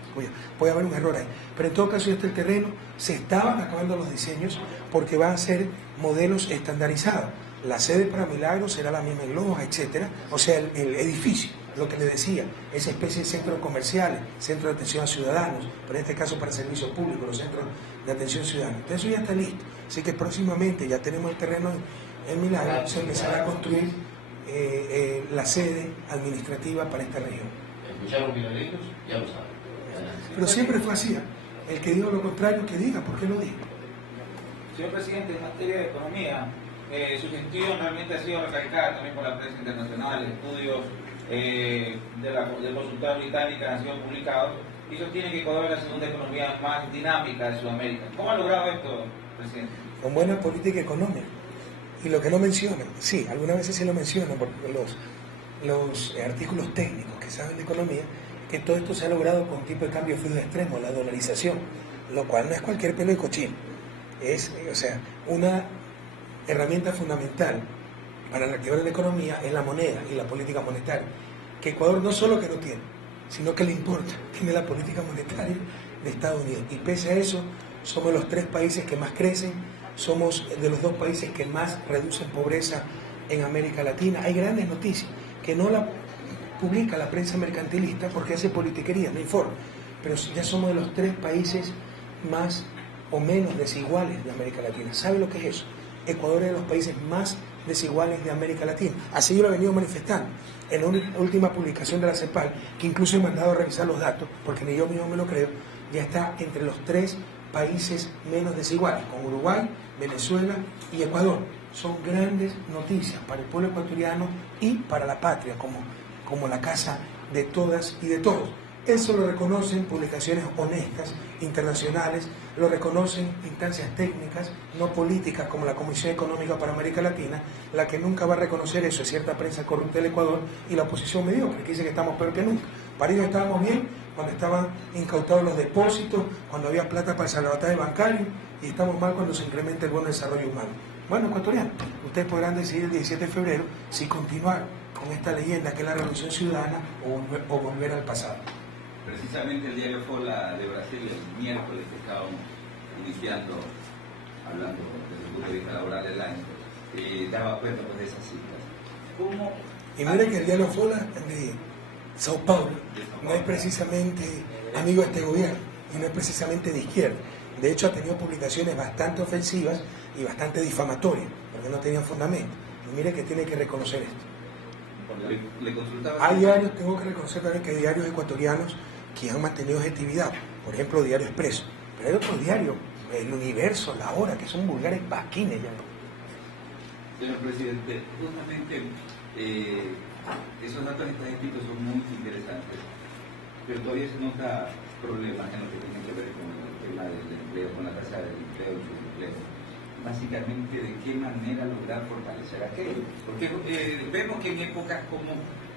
Puede haber un error ahí. Pero en todo caso ya está el terreno, se estaban acabando los diseños porque van a ser modelos estandarizados. La sede para Milagro será la misma en Loja, etcétera. O sea, el edificio, lo que le decía, esa especie de centros comerciales, centros de atención a ciudadanos, pero en este caso para servicios públicos, los centros de atención ciudadana. Entonces eso ya está listo. Así que próximamente ya tenemos el terreno en Milagro, se empezará a construir la sede administrativa para esta región. ¿Escucharon milagreños? Ya lo saben. Pero siempre fue así. El que diga lo contrario, que diga, ¿por qué lo dijo? Señor presidente, en materia de economía, su gestión realmente ha sido recalcada también por la prensa internacional, estudios de consultora británica han sido publicados y sostienen que Ecuador es la segunda economía más dinámica de Sudamérica. ¿Cómo ha logrado esto, presidente? Con buena política económica. Y lo que no mencionan, sí, algunas veces sí lo mencionan, porque los artículos técnicos que saben de economía, que todo esto se ha logrado con un tipo de cambio fijo extremo, la dolarización, lo cual no es cualquier pelo de cochino. Es, o sea, una herramienta fundamental para reactivar la economía es la moneda y la política monetaria, que Ecuador no solo que no tiene, sino que le importa, tiene la política monetaria de Estados Unidos. Y pese a eso, somos los 3 países que más crecen, somos de los 2 países que más reducen pobreza en América Latina. Hay grandes noticias que no la publica la prensa mercantilista porque hace politiquería, no informa, pero ya somos de los 3 países más o menos desiguales de América Latina. ¿Sabe lo que es eso? Ecuador es de los países más desiguales de América Latina. Así yo lo he venido manifestando en la última publicación de la CEPAL, que incluso he mandado a revisar los datos, porque ni yo mismo me lo creo, ya está entre los 3 países menos desiguales, con Uruguay, Venezuela y Ecuador. Son grandes noticias para el pueblo ecuatoriano y para la patria, como la casa de todas y de todos. Eso lo reconocen publicaciones honestas, internacionales, lo reconocen instancias técnicas, no políticas como la Comisión Económica para América Latina. La que nunca va a reconocer eso es cierta prensa corrupta del Ecuador y la oposición mediocre, que dice que estamos peor que nunca. Para ellos estábamos bien cuando estaban incautados los depósitos, cuando había plata para el salvataje bancario, y estamos mal cuando se incrementa el buen desarrollo humano. Bueno, ecuatorianos, ustedes podrán decidir el 17 de febrero si continuar con esta leyenda que es la Revolución Ciudadana o volver al pasado. Precisamente el diario Folha de Brasil, el miércoles que estábamos iniciando, hablando desde el punto de vista laboral del año, daba cuenta pues, de esas cifras. ¿Cómo? Y mire que el diario Folha de Sao Paulo no es precisamente amigo de este gobierno y no es precisamente de izquierda. De hecho, ha tenido publicaciones bastante ofensivas y bastante difamatorias, porque no tenían fundamento. Y mire que tiene que reconocer esto. Le consultaba. Hay diarios, tengo que reconocer también que hay diarios ecuatorianos que han mantenido objetividad, por ejemplo Diario Expreso, pero hay otros diarios, El Universo, La Hora, que son vulgares pasquines ya. Señor presidente, justamente esos datos estadísticos son muy interesantes, pero todavía se nota problemas en lo que tiene que ver con el tema del empleo, con la tasa del empleo y el desempleo. Básicamente, ¿de qué manera lograr fortalecer aquello? Porque vemos que en épocas como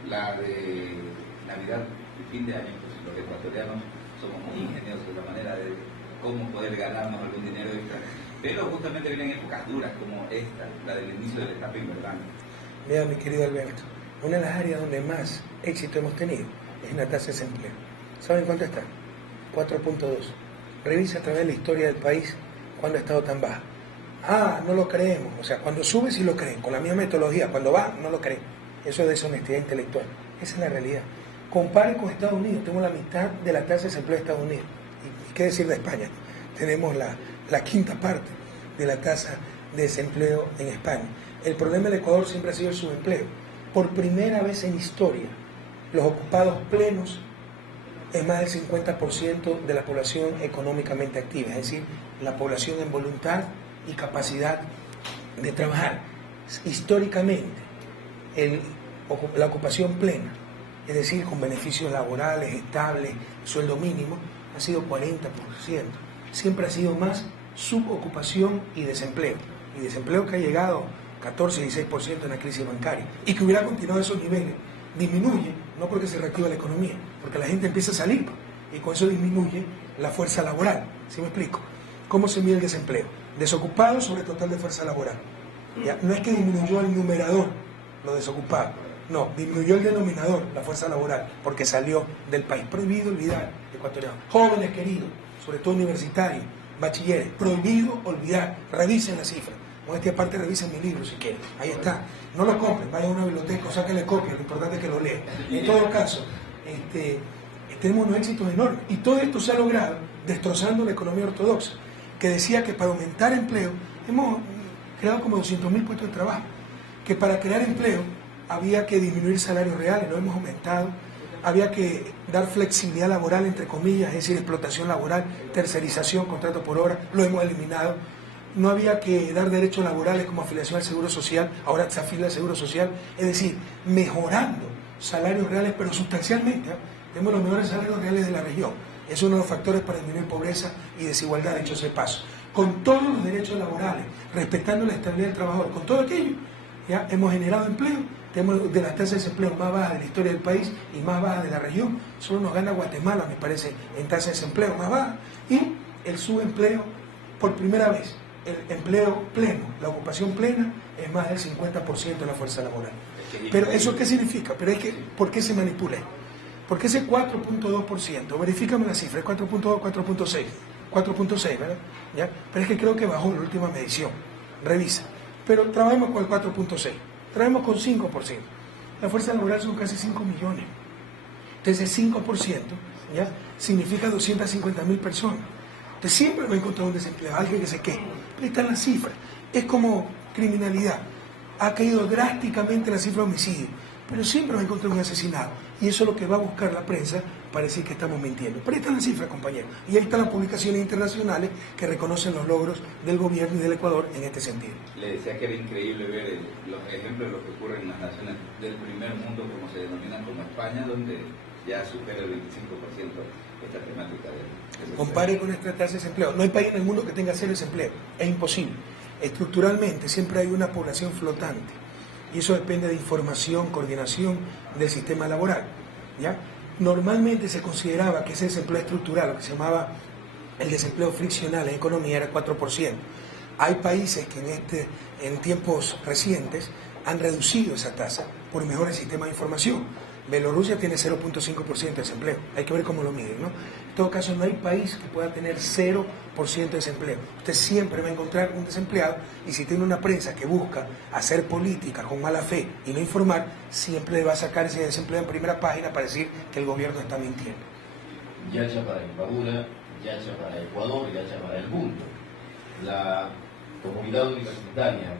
la de Navidad y fin de año, pues los ecuatorianos somos muy ingeniosos en la manera de cómo poder ganarnos algún dinero extra, pero justamente vienen épocas duras como esta, la del inicio del etapa invernal. Mira, mi querido Alberto, una de las áreas donde más éxito hemos tenido es en la tasa de desempleo. ¿Saben cuánto está? 4.2. Revisa a través de la historia del país cuándo ha estado tan baja. Ah, no lo creemos. O sea, cuando sube sí lo creen, con la misma metodología. Cuando va, no lo creen. Eso es deshonestidad intelectual. Esa es la realidad. Compare con Estados Unidos. Tenemos la mitad de la tasa de desempleo de Estados Unidos. ¿Y qué decir de España? Tenemos la quinta parte de la tasa de desempleo en España. El problema del Ecuador siempre ha sido el subempleo. Por primera vez en historia, los ocupados plenos es más del 50% de la población económicamente activa, es decir, la población en voluntad y capacidad de trabajar. Históricamente, la ocupación plena, es decir, con beneficios laborales estables, sueldo mínimo, ha sido 40%. Siempre ha sido más subocupación y desempleo que ha llegado 14-16% en la crisis bancaria, y que hubiera continuado a esos niveles. Disminuye, no porque se reactiva la economía, porque la gente empieza a salir, y con eso disminuye la fuerza laboral. ¿Sí me explico? ¿Cómo se mide el desempleo? Desocupados sobre total de fuerza laboral. ¿Ya? No es que disminuyó el numerador, los desocupados, no, disminuyó el denominador, la fuerza laboral, porque salió del país. Prohibido olvidar, ecuatorianos, jóvenes queridos, sobre todo universitarios, bachilleres, prohibido olvidar. Revisen la cifra. Modestia aparte, revisen mi libro si quieren. Ahí está. No lo compren, vayan a una biblioteca o sáquenle copia, lo importante es que lo lean. En todo caso, tenemos unos éxitos enormes. Y todo esto se ha logrado destrozando la economía ortodoxa, que decía que para aumentar empleo, hemos creado como 200.000 puestos de trabajo, que para crear empleo había que disminuir salarios reales, lo hemos aumentado, había que dar flexibilidad laboral, entre comillas, es decir, explotación laboral, tercerización, contrato por hora, lo hemos eliminado. No había que dar derechos laborales como afiliación al Seguro Social, ahora se afilia al Seguro Social, es decir, mejorando salarios reales, pero sustancialmente. Tenemos los mejores salarios reales de la región. Es uno de los factores para disminuir pobreza y desigualdad, dicho ese paso. Con todos los derechos laborales, respetando la estabilidad del trabajador, con todo aquello, ya hemos generado empleo. Tenemos de las tasas de desempleo más bajas de la historia del país y más bajas de la región. Solo nos gana Guatemala, me parece, en tasa de desempleo más baja. Y el subempleo, por primera vez, el empleo pleno, la ocupación plena, es más del 50% de la fuerza laboral. Pero ¿eso qué significa? Pero es que, ¿por qué se manipula? Porque ese 4.2%, verifícame la cifra, es 4.2, 4.6, 4.6, ¿verdad? ¿Ya? Pero es que creo que bajó en la última medición, revisa. Pero trabajemos con el 4.6, trabajemos con 5%. La fuerza laboral son casi 5 millones. Entonces, 5%, ¿ya? Significa 250.000 personas. Entonces, siempre va a encontrar un desempleado, alguien que se queje. Pero ahí están las cifras. Es como criminalidad. Ha caído drásticamente la cifra de homicidio, pero siempre va a encontrar un asesinado. Y eso es lo que va a buscar la prensa para decir que estamos mintiendo. Pero ahí están las cifras, compañeros. Y ahí están las publicaciones internacionales que reconocen los logros del gobierno y del Ecuador en este sentido. Le decía que era increíble ver los ejemplos de lo que ocurre en las naciones del primer mundo, como se denominan, como España, donde ya supera el 25% esta temática de Compare con esta tasa de desempleo. No hay país en el mundo que tenga cero desempleo. Es imposible. Estructuralmente siempre hay una población flotante. Y eso depende de información, coordinación del sistema laboral. ¿Ya? Normalmente se consideraba que ese desempleo estructural, lo que se llamaba el desempleo friccional en economía, era 4%. Hay países que en tiempos recientes han reducido esa tasa por mejores sistemas de información. Bielorrusia tiene 0.5% de desempleo. Hay que ver cómo lo miden, ¿no? En todo caso, no hay país que pueda tener 0% de desempleo. Usted siempre va a encontrar un desempleado, y si tiene una prensa que busca hacer política con mala fe y no informar, siempre le va a sacar ese desempleo en primera página para decir que el gobierno está mintiendo. Yacha para Imbabura, yacha para Ecuador, yacha para el mundo. La comunidad universitaria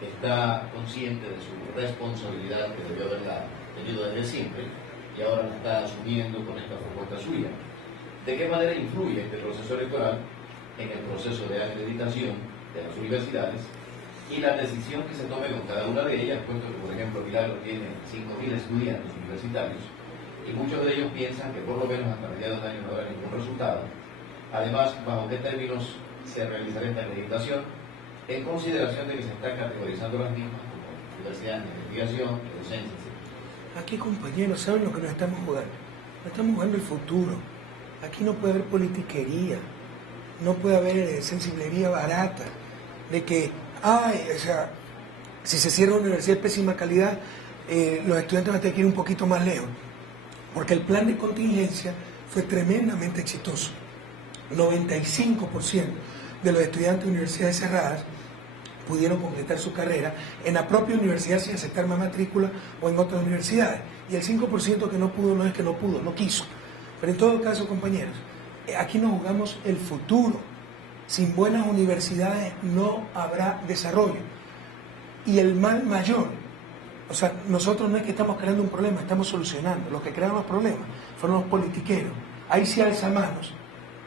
está consciente de su responsabilidad que debió haberla tenido desde siempre y ahora la está asumiendo con esta propuesta suya. ¿De qué manera influye este proceso electoral en el proceso de acreditación de las universidades y la decisión que se tome con cada una de ellas, puesto que, por ejemplo, Milagro tiene 5.000 estudiantes universitarios y muchos de ellos piensan que por lo menos hasta mediados de año no habrá ningún resultado? Además, ¿bajo qué términos se realizará esta acreditación en consideración de que se están categorizando las mismas como universidades de investigación, de docencia, etc.? Aquí, compañeros, ¿saben lo que nos estamos jugando? Nos estamos jugando el futuro. Aquí no puede haber politiquería, no puede haber sensiblería barata, de que, o sea, si se cierra una universidad de pésima calidad, los estudiantes van a tener que ir un poquito más lejos, porque el plan de contingencia fue tremendamente exitoso. 95% de los estudiantes de universidades cerradas pudieron completar su carrera en la propia universidad sin aceptar más matrícula o en otras universidades. Y el 5% que no pudo no es que no pudo, no quiso. Pero en todo caso, compañeros, aquí nos jugamos el futuro. Sin buenas universidades no habrá desarrollo. Y el mal mayor, o sea, nosotros no es que estamos creando un problema, estamos solucionando. Los que crearon los problemas fueron los politiqueros. Ahí sí alzamanos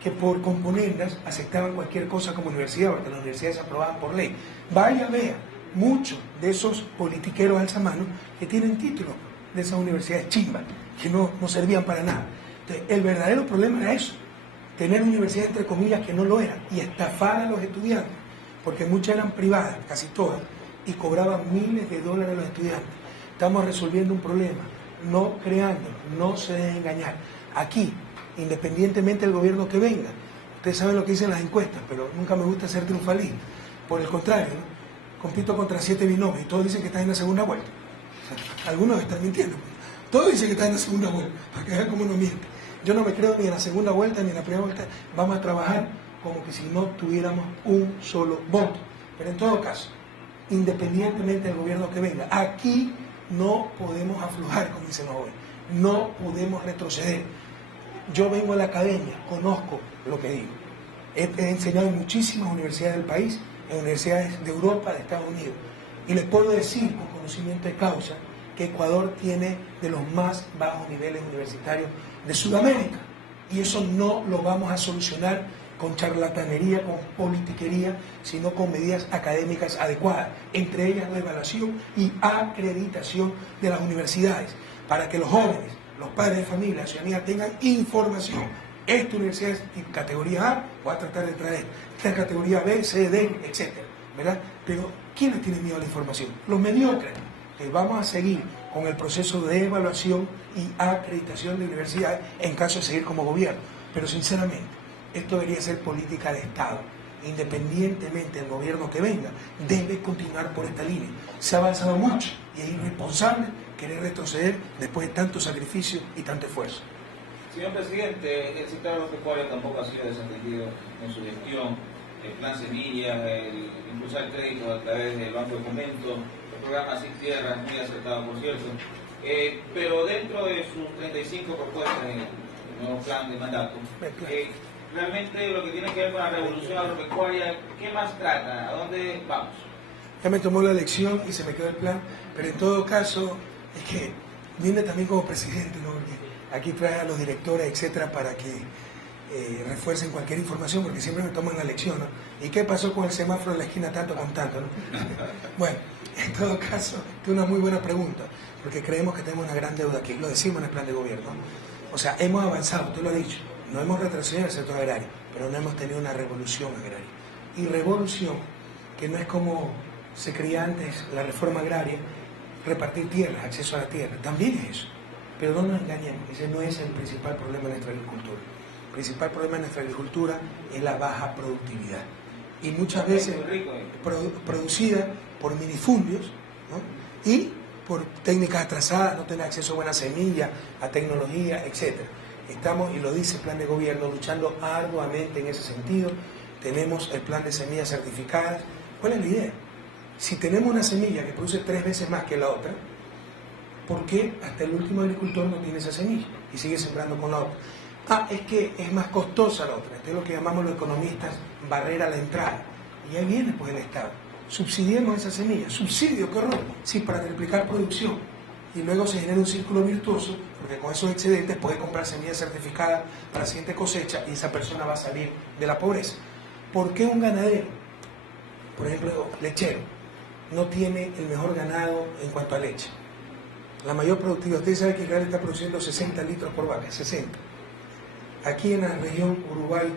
que por componendas aceptaban cualquier cosa como universidad, porque las universidades se aprobaban por ley. Vaya, vea, muchos de esos politiqueros alzamanos que tienen títulos de esas universidades chimbas, que no servían para nada. Entonces, el verdadero problema era eso, tener universidades entre comillas que no lo eran, y estafar a los estudiantes, porque muchas eran privadas, casi todas, y cobraban miles de dólares a los estudiantes. Estamos resolviendo un problema, no creándolo, no se dejen engañar. Aquí, independientemente del gobierno que venga, ustedes saben lo que dicen las encuestas, pero nunca me gusta ser triunfalista. Por el contrario, ¿no? Compito contra 7 binomios y todos dicen que están en la segunda vuelta. O sea, algunos están mintiendo. Todos dicen que están en la segunda vuelta, para que vean cómo no miente. Yo no me creo ni en la segunda vuelta ni en la primera vuelta. Vamos a trabajar como que si no tuviéramos un solo voto. Pero en todo caso, independientemente del gobierno que venga, aquí no podemos aflojar, como dicen hoy. No podemos retroceder. Yo vengo a la academia, conozco lo que digo. He enseñado en muchísimas universidades del país, en universidades de Europa, de Estados Unidos. Y les puedo decir, con conocimiento de causa, que Ecuador tiene de los más bajos niveles universitarios de Sudamérica. Y eso no lo vamos a solucionar con charlatanería, con politiquería, sino con medidas académicas adecuadas, entre ellas la evaluación y acreditación de las universidades, para que los jóvenes, los padres de familia, la ciudadanía tengan información. Esta universidad es categoría A, voy a tratar de traer. Esta es categoría B, C, D, etc. ¿Verdad? Pero, ¿quiénes tienen miedo a la información? Los mediocres. Vamos a seguir con el proceso de evaluación y acreditación de universidades en caso de seguir como gobierno. Pero, sinceramente, esto debería ser política de Estado. Independientemente del gobierno que venga, debe continuar por esta línea. Se ha avanzado mucho y es irresponsable querer retroceder después de tanto sacrificio y tanto esfuerzo. Señor presidente, el sector agropecuario tampoco ha sido desatendido en su gestión. El plan Semillas, el impulsar el crédito a través del Banco de Fomento, el programa Sin Tierra, muy acertado por cierto, pero dentro de sus 35 propuestas en el nuevo plan de mandato, realmente lo que tiene que ver con la revolución agropecuaria, ¿qué más trata? ¿A dónde vamos? Ya me tomó la elección y se me quedó el plan, pero en todo caso es que viene también como presidente, ¿no? Porque aquí trae a los directores, etcétera, para que refuercen cualquier información, porque siempre me toman la elección, ¿no? ¿Y qué pasó con el semáforo en la esquina tanto con tanto, no? Bueno, en todo caso, es una muy buena pregunta, porque creemos que tenemos una gran deuda aquí, lo decimos en el plan de gobierno. O sea, hemos avanzado, usted lo ha dicho, no hemos retrocedido en el sector agrario, pero no hemos tenido una revolución agraria. Y revolución, que no es como se creía antes la reforma agraria, repartir tierras, acceso a la tierra, también es eso. Pero no nos engañemos, ese no es el principal problema de nuestra agricultura. El principal problema de nuestra agricultura es la baja productividad. Y muchas veces producida por minifundios, ¿no? Y por técnicas atrasadas, no tener acceso a buenas semillas, a tecnología, etc. Estamos, y lo dice el plan de gobierno, luchando arduamente en ese sentido. Tenemos el plan de semillas certificadas. ¿Cuál es la idea? Si tenemos una semilla que produce 3 veces más que la otra, ¿por qué hasta el último agricultor no tiene esa semilla y sigue sembrando con la otra? Es que es más costosa la otra. Esto es lo que llamamos los economistas barrera a la entrada. Y ahí viene pues el Estado. subsidiemos esa semilla. ¿Subsidio? ¿Qué horror? Sí, para triplicar producción. Y luego se genera un círculo virtuoso, porque con esos excedentes puede comprar semillas certificadas para la siguiente cosecha y esa persona va a salir de la pobreza. ¿Por qué un ganadero, por ejemplo, lechero, no tiene el mejor ganado en cuanto a leche? La mayor productividad, usted sabe que Israel está produciendo 60 litros por vaca, 60. Aquí en la región Uruguay,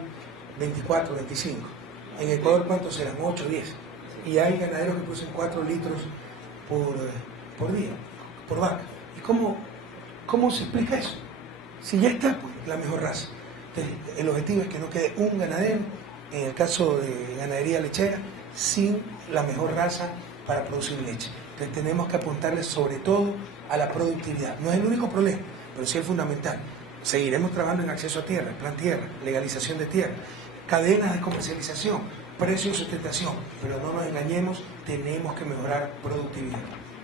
24, 25. En Ecuador, ¿cuántos serán? 8, 10. Y hay ganaderos que producen 4 litros por día, por vaca. ¿Y cómo se explica eso? Si ya está, pues, la mejor raza. Entonces, el objetivo es que no quede un ganadero, en el caso de ganadería lechera, sin la mejor raza para producir leche. Entonces tenemos que apuntarle sobre todo a la productividad. No es el único problema, pero sí es fundamental. Seguiremos trabajando en acceso a tierra, plan tierra, legalización de tierra, cadenas de comercialización, precio y sustentación, pero no nos engañemos, tenemos que mejorar productividad.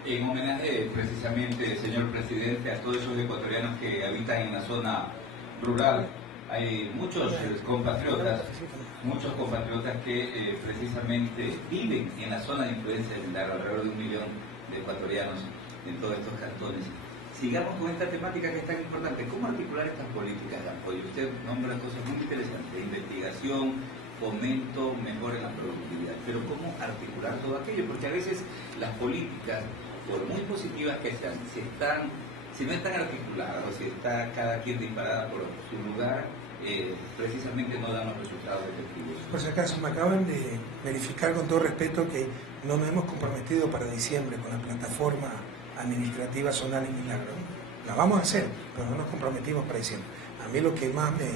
En homenaje precisamente, señor presidente, a todos esos ecuatorianos que habitan en la zona rural, hay muchos compatriotas que precisamente viven en la zona de influencia de Milagro, alrededor de 1 millón de ecuatorianos en todos estos cantones. Sigamos con esta temática que es tan importante. ¿Cómo articular estas políticas de apoyo? Usted nombra cosas muy interesantes, investigación, fomento, mejora en la productividad. Pero ¿cómo articular todo aquello? Porque a veces las políticas, por muy positivas que sean, si no están articuladas o si está cada quien disparada por su lugar, precisamente no dan los resultados efectivos. Por si acaso, me acaban de verificar con todo respeto que no nos hemos comprometido para diciembre con la plataforma administrativa zonal en Milagro. La vamos a hacer, pero no nos comprometimos para diciembre. A mí lo que más me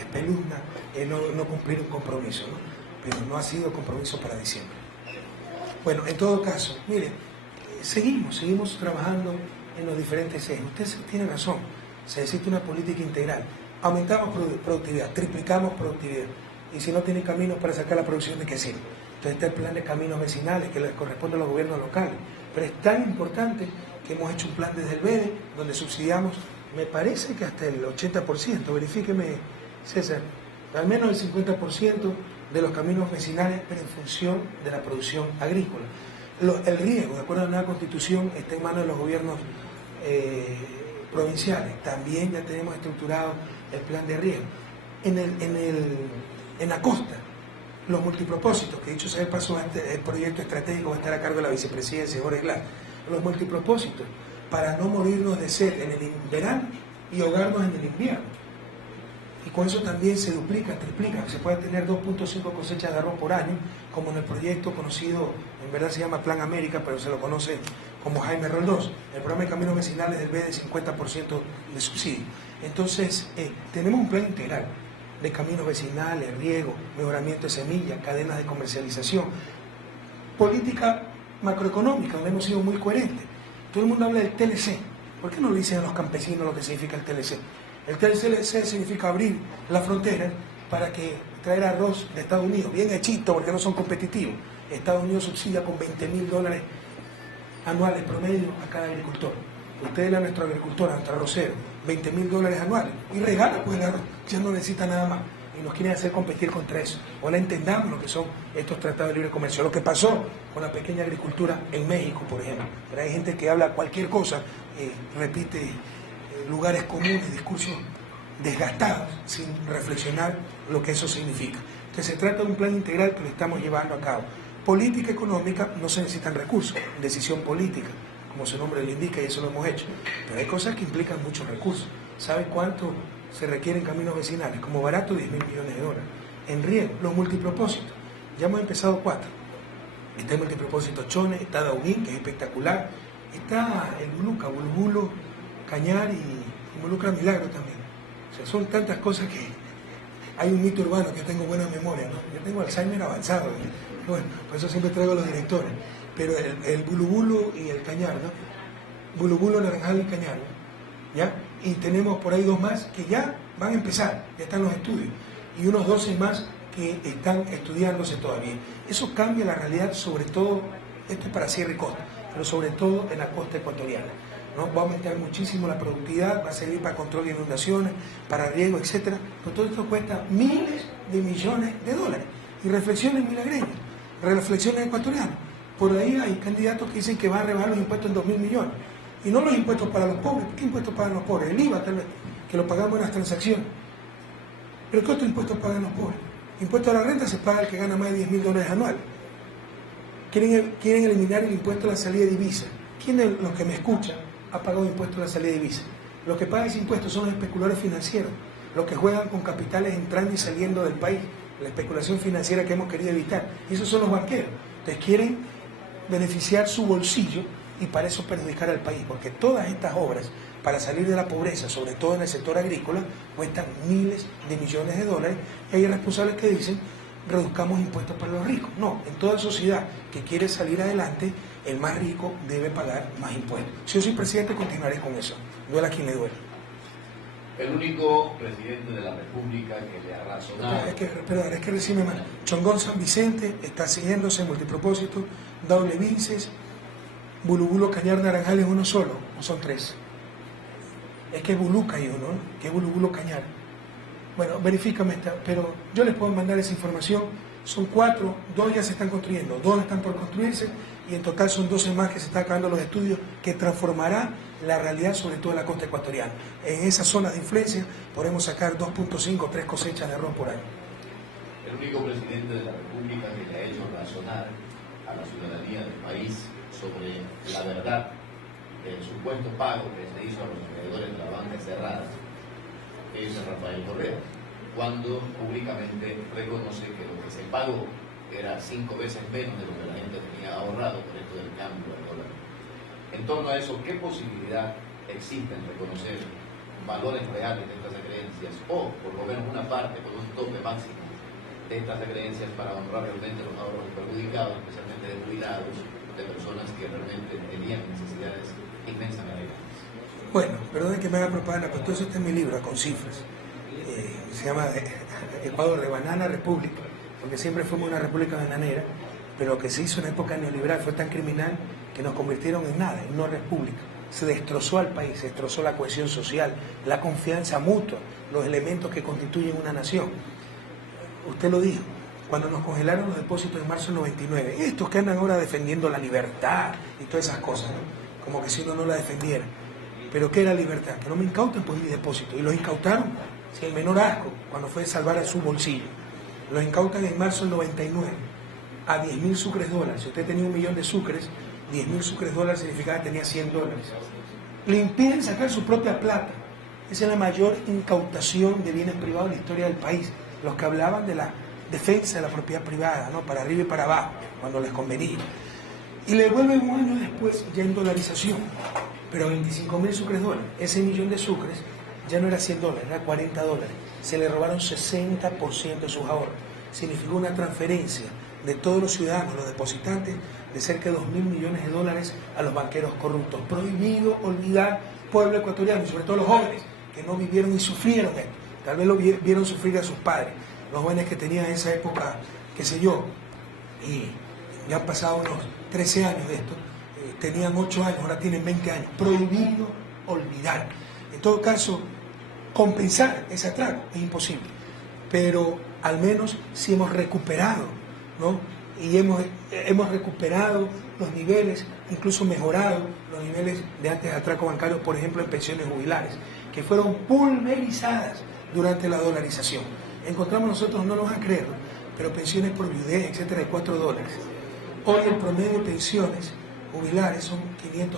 espeluzna es no cumplir un compromiso, ¿no? Pero no ha sido compromiso para diciembre. Bueno, en todo caso, mire, seguimos trabajando en los diferentes ejes. Usted tiene razón, se necesita una política integral. Aumentamos productividad, triplicamos productividad. Y si no tiene caminos para sacar la producción, ¿de qué sirve? Entonces está el plan de caminos vecinales que les corresponde a los gobiernos locales. Pero es tan importante que hemos hecho un plan desde el BEDE, donde subsidiamos, me parece que hasta el 80%, verifíqueme, César, al menos el 50% de los caminos vecinales, pero en función de la producción agrícola. El riego, de acuerdo a la nueva constitución, está en manos de los gobiernos provinciales. También ya tenemos estructurado el plan de riego. En la costa, los multipropósitos, que dicho sea el paso, el proyecto estratégico va a estar a cargo de la vicepresidencia Jorge Glass. Los multipropósitos, para no morirnos de sed en el verano y ahogarnos en el invierno. Y con eso también se duplica, triplica, se puede tener 2.5 cosechas de arroz por año, como en el proyecto conocido, en verdad se llama Plan América, pero se lo conoce como Jaime Roldós, el programa de caminos vecinales del BEDE de 50% de subsidio. Entonces, tenemos un plan integral de caminos vecinales, riego, mejoramiento de semillas, cadenas de comercialización, política macroeconómica, donde hemos sido muy coherentes. Todo el mundo habla del TLC. ¿Por qué no le dicen a los campesinos lo que significa el TLC? El TLC significa abrir la frontera para que traer arroz de Estados Unidos, bien hechito porque no son competitivos. Estados Unidos subsidia con $20.000 anuales promedio a cada agricultor. Usted es nuestro agricultor, nuestro arrocero, $20.000 anuales. Y regala pues el arroz, ya no necesita nada más. Y nos quieren hacer competir contra eso. Ahora entendamos lo que son estos tratados de libre comercio. Lo que pasó con la pequeña agricultura en México, por ejemplo. Pero hay gente que habla cualquier cosa, repite lugares comunes, discursos desgastados, sin reflexionar lo que eso significa. Entonces se trata de un plan integral que lo estamos llevando a cabo. Política económica, no se necesitan recursos, decisión política, como su nombre le indica, y eso lo hemos hecho. Pero hay cosas que implican muchos recursos. ¿Sabe cuánto se requieren caminos vecinales? Como barato, $10.000 millones. En riego, los multipropósitos. Ya hemos empezado 4. Está el multipropósito Chone, está Dauguín, que es espectacular. Está el Buluca, Bulbulo, Cañar y involucra Milagro también. O sea, son tantas cosas que hay un mito urbano que tengo buena memoria, ¿no? Yo tengo Alzheimer avanzado, ¿no? Bueno, por eso siempre traigo a los directores. Pero el Bulubulo y el Cañar, ¿no? Bulubulo, Naranjal y Cañar, ¿no? ¿Ya? Y tenemos por ahí 2 más que ya van a empezar, ya están los estudios. Y unos 12 más que están estudiándose todavía. Eso cambia la realidad, sobre todo, esto es para Sierra y Costa, pero sobre todo en la costa ecuatoriana, ¿no? Va a aumentar muchísimo la productividad, va a servir para control de inundaciones, para riego, etcétera. Pero todo esto cuesta miles de millones de dólares. Y reflexiones milagreñas. reflexiones ecuatorianas. Por ahí hay candidatos que dicen que van a rebajar los impuestos en 2.000 millones. Y no los impuestos para los pobres. ¿Qué impuestos pagan los pobres? El IVA tal vez, que lo pagamos en las transacciones. ¿Pero qué otro impuesto pagan los pobres? Impuesto a la renta se paga el que gana más de $10.000 anuales. Quieren eliminar el impuesto a la salida de divisas. ¿Quién de los que me escuchan ha pagado impuesto a la salida de divisas? Los que pagan ese impuesto son los especuladores financieros, los que juegan con capitales entrando y saliendo del país, la especulación financiera que hemos querido evitar. Y esos son los banqueros. Entonces quieren beneficiar su bolsillo y para eso perjudicar al país, porque todas estas obras para salir de la pobreza, sobre todo en el sector agrícola, cuestan miles de millones de dólares, y hay responsables que dicen reduzcamos impuestos para los ricos. No, en toda sociedad que quiere salir adelante, el más rico debe pagar más impuestos. Si yo soy presidente, continuaré con eso, duela a quien le duela. El único presidente de la República que le ha razonado. Es que recibe mal. Chongón San Vicente está siguiéndose multipropósito, Daule Vinces, Bulubulo Cañar Naranjal es uno solo, o son tres. Es que es Buluca y uno, ¿no? Que es Bulubulo Cañar. Bueno, verifícame esta, pero yo les puedo mandar esa información. Son 4, 2 ya se están construyendo, 2 están por construirse y en total son 12 más que se están acabando los estudios que transformará la realidad, sobre todo en la costa ecuatoriana. En esas zonas de influencia podemos sacar 2.5 3 cosechas de arroz por año. El único presidente de la República que le ha hecho razonar a la ciudadanía del país sobre la verdad del supuesto pago que se hizo a los acreedores de la banca cerrada es Rafael Correa, cuando públicamente reconoce que lo que se pagó era 5 veces menos de lo que la gente tenía ahorrado por esto del cambio del dólar. En torno a eso, ¿qué posibilidad existe en reconocer valores reales de estas creencias o por lo menos una parte con un tope máximo de estas creencias para honrar realmente los ahorros perjudicados, especialmente de jubilados, de personas que realmente tenían necesidades inmensamente grandes? Bueno, perdón que me haga propaganda, pero todo eso está en mi libro, con cifras. Se llama Ecuador de Banana República, porque siempre fuimos una república bananera, pero lo que se hizo en época neoliberal fue tan criminal que nos convirtieron en nada, en una república. Se destrozó al país, se destrozó la cohesión social, la confianza mutua, los elementos que constituyen una nación. Usted lo dijo, cuando nos congelaron los depósitos en marzo del 99, estos que andan ahora defendiendo la libertad y todas esas cosas, ¿no? Como que si uno no la defendiera. Pero ¿qué era libertad? Que no me incauten por mi depósito. Y los incautaron sin el menor asco cuando fue a salvar a su bolsillo. Los incautan en marzo del 99 a 10.000 sucres dólares. Si usted tenía 1 millón de sucres, 10.000 sucres dólares significaba que tenía $100. Le impiden sacar su propia plata. Esa es la mayor incautación de bienes privados en la historia del país. Los que hablaban de la defensa de la propiedad privada, ¿no? Para arriba y para abajo, cuando les convenía. Y le devuelven un año después ya en dolarización. Pero 25.000 sucres dólares. Ese millón de sucres ya no era $100, era $40. Se le robaron 60% de sus ahorros. Significó una transferencia de todos los ciudadanos, los depositantes, de cerca de 2.000 millones de dólares a los banqueros corruptos. Prohibido olvidar pueblo ecuatoriano, y sobre todo los jóvenes que no vivieron y sufrieron esto. Tal vez lo vieron sufrir a sus padres, los jóvenes que tenían en esa época, qué sé yo, y ya han pasado unos 13 años de esto. Tenían 8 años, ahora tienen 20 años. Prohibido olvidar. En todo caso, compensar ese atraco es imposible. Pero al menos si hemos recuperado, ¿no? Y hemos recuperado los niveles, incluso mejorado los niveles de antes de atraco bancario, por ejemplo, en pensiones jubilares, que fueron pulverizadas durante la dolarización. Encontramos nosotros, no nos van a creer, pero pensiones por viudez, etcétera, de $4. Hoy el promedio de pensiones jubilares son $500,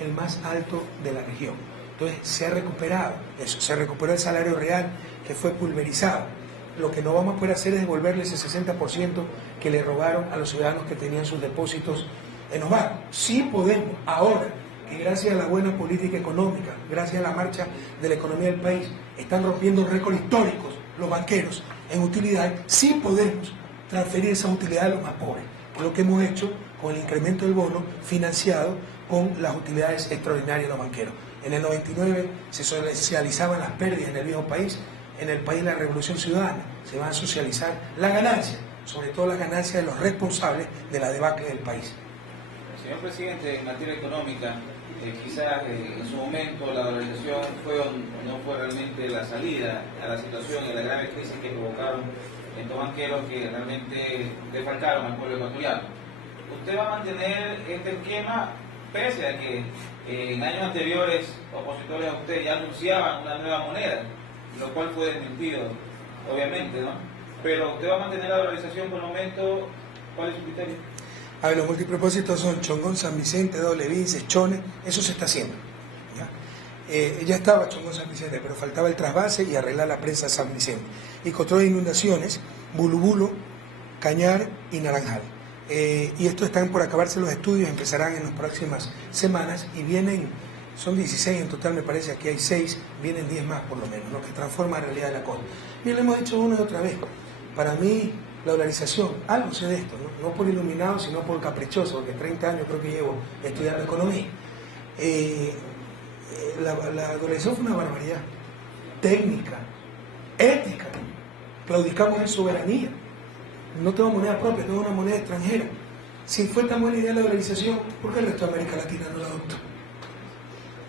el más alto de la región. Entonces se ha recuperado eso, se recuperó el salario real que fue pulverizado. Lo que no vamos a poder hacer es devolverle ese 60% que le robaron a los ciudadanos que tenían sus depósitos en los bancos. Sí podemos, ahora que gracias a la buena política económica, gracias a la marcha de la economía del país, están rompiendo récords históricos los banqueros en utilidades, sí podemos transferir esa utilidad a los más pobres, que es lo que hemos hecho con el incremento del bono financiado con las utilidades extraordinarias de los banqueros. En el 99 se socializaban las pérdidas en el viejo país, en el país de la Revolución Ciudadana se van a socializar las ganancias, sobre todo las ganancias de los responsables de la debacle del país. Señor presidente, en materia económica, quizás en su momento la dolarización no fue realmente la salida a la situación y a la grave crisis que provocaron estos banqueros que realmente defalcaron al pueblo ecuatoriano. ¿Usted va a mantener este esquema pese a que en años anteriores opositores a usted ya anunciaban una nueva moneda, lo cual fue desmentido, obviamente, ¿no? Pero usted va a mantener la dolarización por el momento? ¿Cuál es su criterio? A ver, los multipropósitos son Chongón, San Vicente, Doble Vince, Chone, eso se está haciendo. Ya estaba Chongón, San Vicente, pero faltaba el trasvase y arreglar la presa San Vicente. Y control de inundaciones, Bulubulo, Cañar y Naranjal. Y esto están por acabarse los estudios, empezarán en las próximas semanas y vienen, son 16 en total, me parece, aquí hay 6, vienen 10 más por lo menos, lo que transforma la realidad de la cosa. Y lo hemos dicho una y otra vez, para mí la dolarización, algo sé de esto, no por iluminado, sino por caprichoso, porque 30 años creo que llevo estudiando economía. La dolarización fue una barbaridad, técnica, ética, claudicamos en soberanía. No tengo moneda propia, tengo una moneda extranjera. Si fue tan buena idea la dolarización, ¿por qué el resto de América Latina no la adoptó?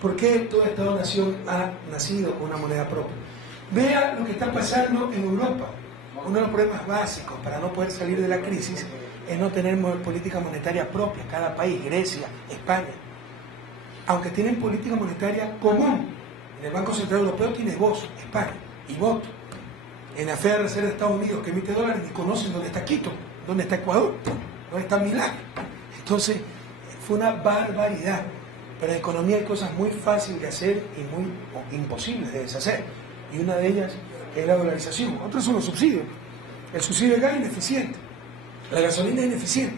¿Por qué toda esta nación ha nacido con una moneda propia? Vea lo que está pasando en Europa. Uno de los problemas básicos para no poder salir de la crisis es no tener política monetaria propia. Cada país, Grecia, España, aunque tienen política monetaria común, en el Banco Central Europeo tiene voz, España, y voto. En la Federal Reserve de Estados Unidos, que emite dólares, ni conocen dónde está Quito, dónde está Ecuador, dónde está Milán. Entonces, fue una barbaridad. Pero en economía hay cosas muy fáciles de hacer y muy imposibles de deshacer. Y una de ellas es la dolarización. Otros son los subsidios. El subsidio de gas es ineficiente. La gasolina es ineficiente.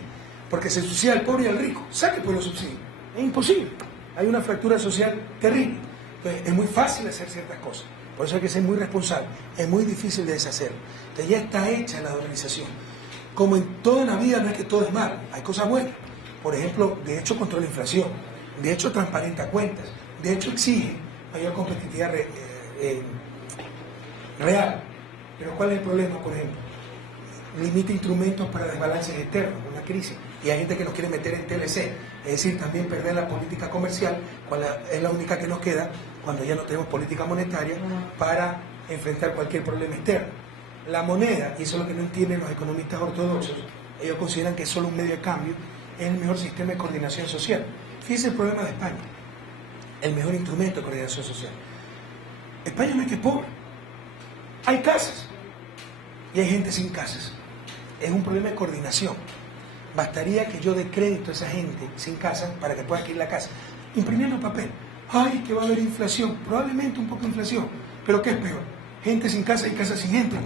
Porque se subsidia al pobre y al rico. Saque por los subsidios. Es imposible. Hay una fractura social terrible. Entonces, es muy fácil hacer ciertas cosas. Por eso hay que ser muy responsable. Es muy difícil de deshacerlo. Entonces ya está hecha la dolarización. Como en toda la vida no es que todo es malo. Hay cosas buenas. Por ejemplo, de hecho controla la inflación. De hecho transparenta cuentas. De hecho exige mayor competitividad real. Pero ¿cuál es el problema, por ejemplo? Limita instrumentos para desbalances externos, una crisis. Y hay gente que nos quiere meter en TLC, es decir, también perder la política comercial, cual es la única que nos queda cuando ya no tenemos política monetaria para enfrentar cualquier problema externo. La moneda, y eso es lo que no entienden los economistas ortodoxos, ellos consideran que es solo un medio de cambio, es el mejor sistema de coordinación social. Fíjense el problema de España, el mejor instrumento de coordinación social. España no es que es pobre, hay casas y hay gente sin casas. Es un problema de coordinación. Bastaría que yo dé crédito a esa gente sin casa para que pueda adquirir la casa, imprimiendo papel. Ay, que va a haber inflación, probablemente un poco de inflación, pero ¿qué es peor? Gente sin casa y casa sin gente,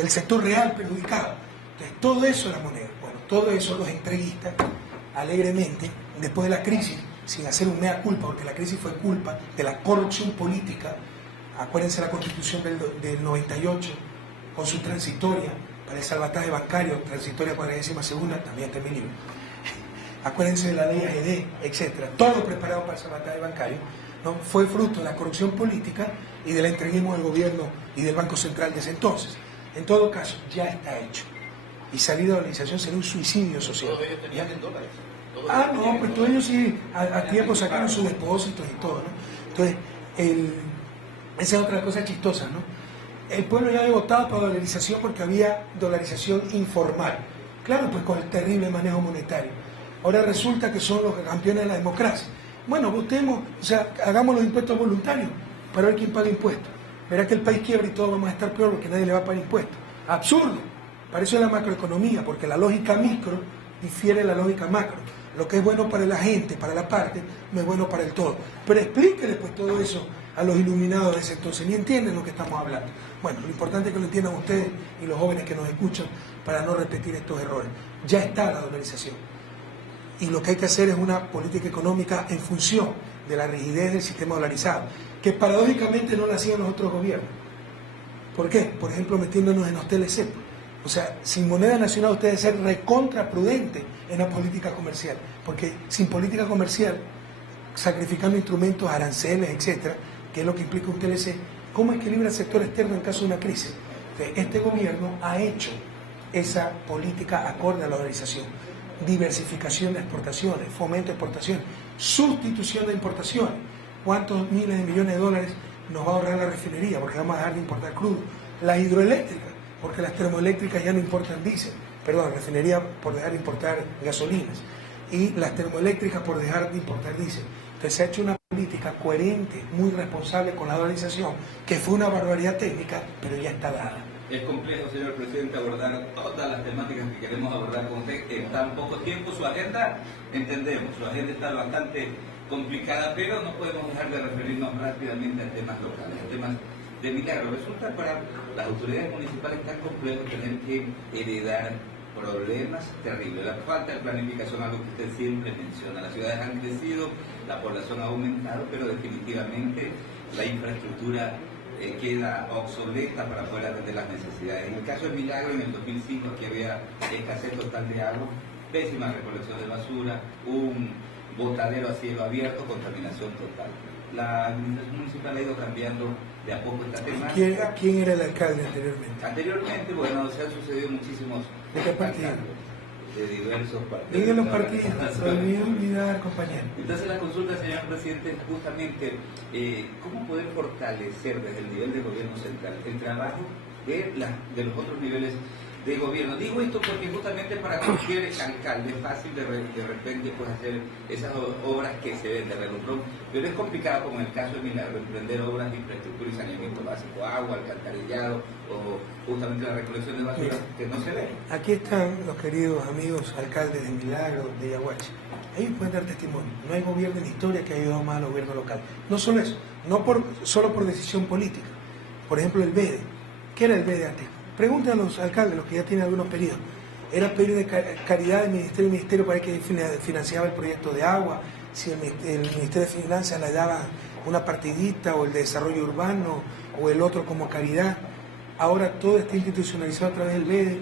el sector real perjudicado. Entonces, todo eso es la moneda. Bueno, todo eso los entreguistas, alegremente, después de la crisis, sin hacer un mea culpa, porque la crisis fue culpa de la corrupción política. Acuérdense la Constitución del 98, con su transitoria para el salvataje bancario, transitoria 42ª, también está en mi libro. Acuérdense de la ley AED, etcétera. Todo preparado para el salvataje bancario, ¿no? Fue fruto de la corrupción política y del entreguismo del gobierno y del Banco Central de ese entonces. En todo caso, ya está hecho. Y salir de la dolarización sería un suicidio social. Todos ellos tenían en dólares. No, pues todos ellos sí, a tiempo sacaron sus depósitos y todo, ¿no? Entonces, esa es otra cosa chistosa, ¿no? El pueblo ya había votado para dolarización porque había dolarización informal. Claro, pues con el terrible manejo monetario. Ahora resulta que son los campeones de la democracia. Bueno, votemos, o sea, hagamos los impuestos voluntarios para ver quién paga impuestos. Verá que el país quiebra y todos vamos a estar peor porque nadie le va a pagar impuestos. Absurdo. Para eso es la macroeconomía, porque la lógica micro difiere de la lógica macro. Lo que es bueno para la gente, para la parte, no es bueno para el todo. Pero explíquele pues todo eso a los iluminados de ese entonces, ni entienden lo que estamos hablando. Bueno, lo importante es que lo entiendan ustedes y los jóvenes que nos escuchan para no repetir estos errores. Ya está la dolarización. Y lo que hay que hacer es una política económica en función de la rigidez del sistema dolarizado, que paradójicamente no la hacían los otros gobiernos. ¿Por qué? Por ejemplo, metiéndonos en los TLC. O sea, sin moneda nacional usted debe ser recontraprudente en la política comercial, porque sin política comercial, sacrificando instrumentos, aranceles, etcétera, que es lo que implica un TLC, ¿cómo equilibra el sector externo en caso de una crisis? Entonces, este gobierno ha hecho esa política acorde a la dolarización. Diversificación de exportaciones, fomento de exportaciones, sustitución de importaciones. ¿Cuántos miles de millones de dólares nos va a ahorrar la refinería? Porque vamos a dejar de importar crudo. Las hidroeléctricas, porque las termoeléctricas ya no importan diésel, perdón, refinería por dejar de importar gasolinas, y las termoeléctricas por dejar de importar diésel. Entonces se ha hecho una política coherente, muy responsable con la dolarización, que fue una barbaridad técnica, pero ya está dada. Es complejo, señor presidente, abordar todas las temáticas que queremos abordar con usted en tan poco tiempo. Su agenda, entendemos, su agenda está bastante complicada, pero no podemos dejar de referirnos rápidamente a temas locales, a temas de milagro. Resulta para las autoridades municipales tan complejo tener que heredar problemas terribles. La falta de planificación, algo que usted siempre menciona. Las ciudades han crecido, la población ha aumentado, pero definitivamente la infraestructura queda obsoleta para poder atender las necesidades. En el caso de Milagro, en el 2005, aquí había escasez total de agua, pésima recolección de basura, un botadero a cielo abierto, contaminación total. La administración municipal ha ido cambiando de a poco esta temática. ¿Quién era el alcalde anteriormente? Anteriormente, bueno, se han sucedido muchísimos ¿De qué partido? de diversos partidos. Diga los partidos, se olvidó olvidar, compañero. Entonces la consulta, señor presidente, es justamente cómo poder fortalecer desde el nivel de gobierno central el trabajo de los otros niveles de gobierno. Digo esto porque justamente para cualquier alcalde es fácil de repente pues, hacer esas obras que se ven de relumbrón, pero es complicado, como en el caso de Milagro, emprender obras de infraestructura y saneamiento básico, agua, alcantarillado o justamente la recolección de basura que no se ve. Aquí están los queridos amigos alcaldes de Milagro, de Yaguachi. Ellos pueden dar testimonio. No hay gobierno en la historia que haya ayudado más al gobierno local. No solo eso, solo por decisión política. Por ejemplo, el BEDE. ¿Qué era el BEDE antes? Pregunten a los alcaldes, los que ya tienen algunos periodos. Era periodo de caridad de ministerio para que financiaba el proyecto de agua, si el Ministerio de Finanzas le daba una partidita, o el de desarrollo urbano, o el otro como caridad. Ahora todo está institucionalizado a través del BEDE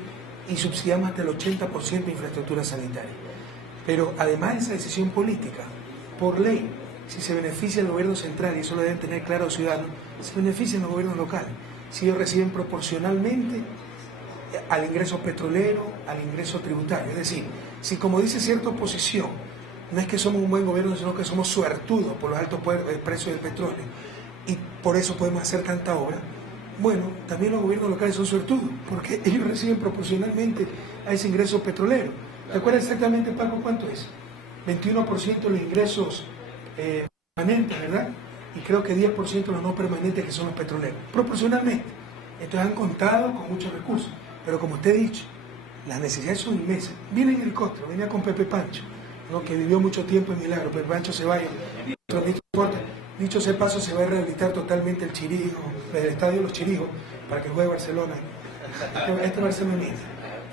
y subsidiamos hasta el 80% de infraestructura sanitaria. Pero además de esa decisión política, por ley, si se beneficia el gobierno central, y eso lo deben tener claro los ciudadanos, se benefician los gobiernos locales. Si ellos reciben proporcionalmente al ingreso petrolero, al ingreso tributario. Es decir, si como dice cierta oposición, no es que somos un buen gobierno, sino que somos suertudos por los altos precios del petróleo, y por eso podemos hacer tanta obra, bueno, también los gobiernos locales son suertudos, porque ellos reciben proporcionalmente a ese ingreso petrolero. ¿Te acuerdas exactamente, Paco, cuánto es? 21% de los ingresos permanentes, ¿verdad? Y creo que 10% los no permanentes, que son los petroleros, proporcionalmente. Entonces han contado con muchos recursos, pero como usted ha dicho, las necesidades son inmensas. Viene en helicóptero, venía con Pepe Pancho, ¿no? Que vivió mucho tiempo en Milagro. Pepe Pancho Ceballos, dicho sea paso, se va a rehabilitar totalmente el Chirijo, el estadio de los Chirijos, para que juegue Barcelona. Este barcelonista.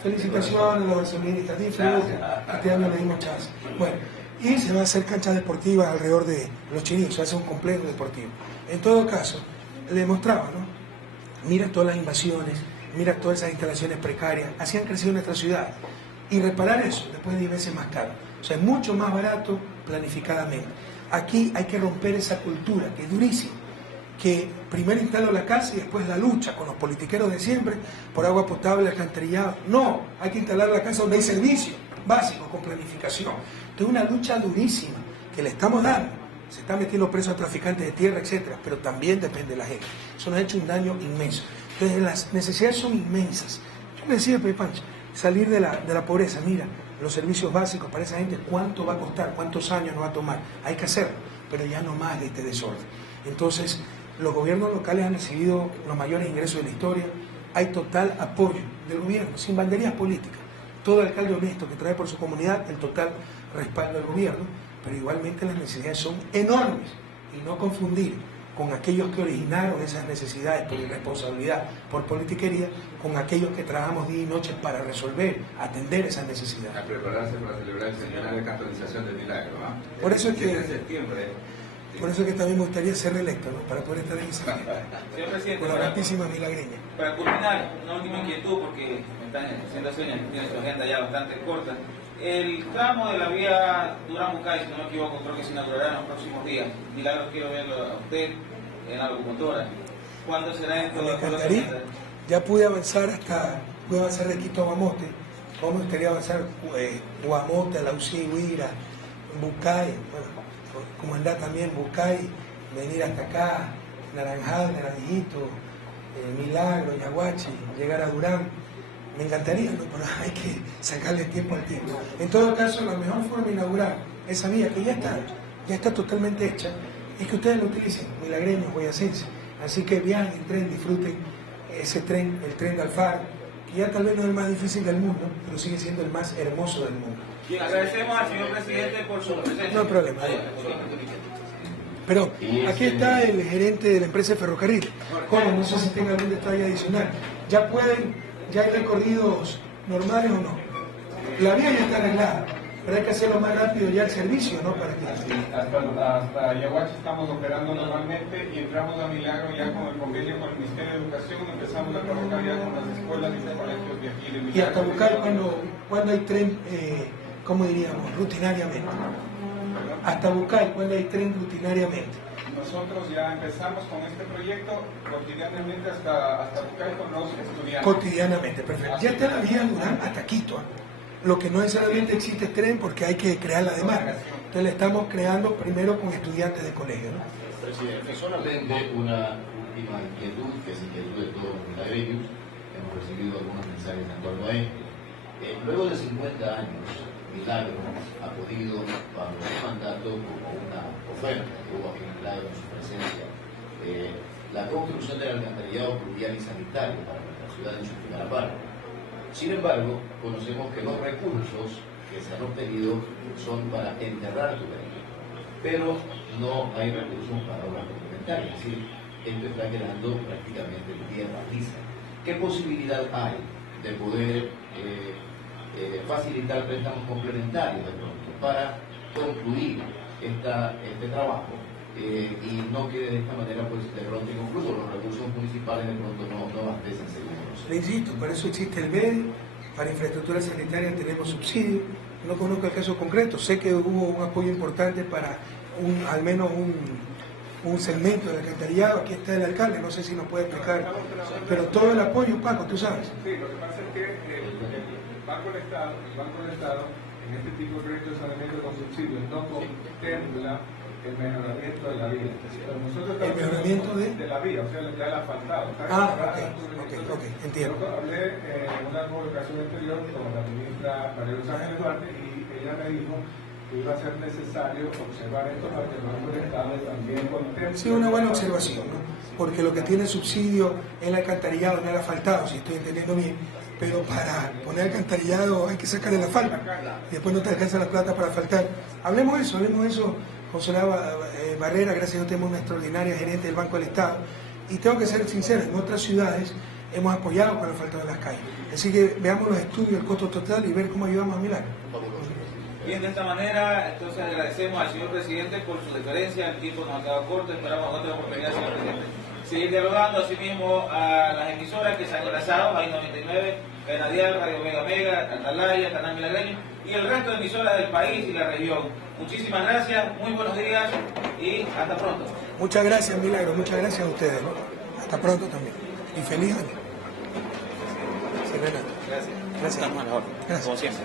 Felicitaciones a los barcelonistas, disfruten, este año le dimos chance. Bueno, y se va a hacer canchas deportivas alrededor de los Chirijos, se va a hacer un complejo deportivo. En todo caso, le demostraba, ¿no? Mira todas las invasiones, mira todas esas instalaciones precarias, así han crecido nuestra ciudad. Y reparar eso después de 10 veces más caro. O sea, es mucho más barato planificadamente. Aquí hay que romper esa cultura, que es durísima, que primero instalo la casa y después la lucha con los politiqueros de siempre por agua potable, alcantarillado. No, hay que instalar la casa donde hay servicio básico, con planificación. Entonces, una lucha durísima que le estamos dando. Se están metiendo presos a traficantes de tierra, etcétera, pero también depende de la gente. Eso nos ha hecho un daño inmenso. Entonces, las necesidades son inmensas. Yo le decía a Pepe Pancho, salir de la pobreza, mira, los servicios básicos para esa gente, ¿cuánto va a costar? ¿Cuántos años nos va a tomar? Hay que hacerlo, pero ya no más de este desorden. Entonces, los gobiernos locales han recibido los mayores ingresos de la historia, hay total apoyo del gobierno, sin banderías políticas. Todo alcalde honesto que trae por su comunidad el total respaldo del gobierno, pero igualmente las necesidades son enormes, y no confundir con aquellos que originaron esas necesidades por irresponsabilidad, por politiquería, con aquellos que trabajamos día y noche para resolver, atender esas necesidades. A prepararse para celebrar el centenario de cantonización del Milagro, ¿no? Por eso es que... de septiembre. Por eso es que también me gustaría ser reelecto, ¿no? Para poder estar en esa Señor presidente, con la altísima milagreña. para culminar, una última inquietud, porque me están haciendo señas, tiene su agenda ya bastante corta. El tramo de la vía Durán-Bucay, si no me equivoco, creo que se inaugurará en los próximos días. Milagro, quiero verlo a usted en la locomotora. ¿Cuándo será esto? Me encantaría. Ya pude avanzar de Quito a Guamote. ¿Cómo me gustaría avanzar Guamote, Lausí, Huira, Bucay? Bueno, como andar también Bucay, venir hasta acá, Naranjal, Naranjito, Milagro, Yaguachi, llegar a Durán. Me encantaría, ¿no? Pero hay que sacarle tiempo al tiempo. En todo caso, la mejor forma de inaugurar esa vía que ya está totalmente hecha, es que ustedes lo utilicen, milagreños, boyacenses. Así que viajen en tren, disfruten ese tren, el tren de Alfaro, que ya tal vez no es el más difícil del mundo, pero sigue siendo el más hermoso del mundo. Bien, agradecemos al señor presidente por su presencia. No hay problema. Pero aquí está el gerente de la empresa de ferrocarril. ¿Cómo? No sé si tenga algún detalle adicional. ¿Ya hay recorridos normales o no? La vía ya está arreglada, pero hay que hacerlo más rápido ya el servicio, ¿no? Para que... Hasta Yaguachi estamos operando normalmente y entramos a Milagro ya con el convenio con el Ministerio de Educación, empezamos a trabajar ya con las escuelas y los colegios de aquí de Milagro. Y hasta Bucay, ¿cuándo hay tren, cómo diríamos, rutinariamente? Hasta Bucay, ¿cuándo hay tren rutinariamente? Nosotros ya empezamos con este proyecto cotidianamente hasta Bucay con los estudiantes. Cotidianamente, perfecto. Ya está la vía Durán hasta Quito. Lo que no necesariamente existe tren porque hay que crear la demanda. Entonces la estamos creando primero con estudiantes de colegio, ¿no? Presidente, solamente una última inquietud, que es inquietud de todos los milagreños. Hemos recibido algunos mensajes en torno a esto. Luego de 50 años, Milagro ha podido, bajo un mandato como una oferta que hubo aquí en Milagro en su presencia, la construcción del alcantarillado pluvial y sanitario para nuestra ciudad en su primera parte. Sin embargo, conocemos que los recursos que se han obtenido son para enterrar tuberías, pero no hay recursos para obras complementarias, es decir, esto está quedando prácticamente en tierra lisa. ¿Qué posibilidad hay de poder facilitar préstamos complementarios de pronto para concluir este trabajo y no quede de esta manera pues de pronto inconcluso? Los recursos municipales de pronto no abastecen según nosotros. Le insisto, para eso existe el BED, para infraestructura sanitaria tenemos subsidio. No conozco el caso concreto, sé que hubo un apoyo importante para al menos un segmento del alcantarillado. Aquí está el alcalde, no sé si nos puede explicar, pero todo el apoyo, Paco, tú sabes. Sí, lo que pasa es que el Banco del Estado, en este tipo de proyectos de saneamiento con subsidios, no contempla el mejoramiento de la vía. Pero nosotros ¿El mejoramiento de la vía, o sea, ya el asfaltado. Ok, entiendo. Yo hablé en una comunicación anterior con la ministra María Luz Ángeles Duarte y ella me dijo que iba a ser necesario observar esto para que el Banco del Estado también contemple. Sí, una buena observación, ¿no? Porque lo que tiene subsidio es el alcantarillado, no el asfaltado, si estoy entendiendo bien. Pero para poner alcantarillado hay que sacar el asfalto y después no te alcanza la plata para asfaltar. Hablemos de eso. José Barrera, gracias a usted, es una extraordinaria gerente del Banco del Estado. Y tengo que ser sincero, en otras ciudades hemos apoyado con el asfalto de las calles. Así que veamos los estudios, el costo total y ver cómo ayudamos a Milagro. Bien, de esta manera, entonces agradecemos al señor presidente por su deferencia. El tiempo nos ha quedado corto, esperamos otra oportunidad, señor presidente. Seguir dialogando asimismo a las emisoras que se han enlazado, hay 99, Canadial, Radio Mega Mega, Atalaya, Canal Milagreño y el resto de emisoras del país y la región. Muchísimas gracias, muy buenos días y hasta pronto. Muchas gracias, Milagro, muchas gracias a ustedes, ¿no? Hasta pronto también. Y feliz año. Sí, Renato. Gracias. Gracias. Estamos a la orden, Gracias. como siempre.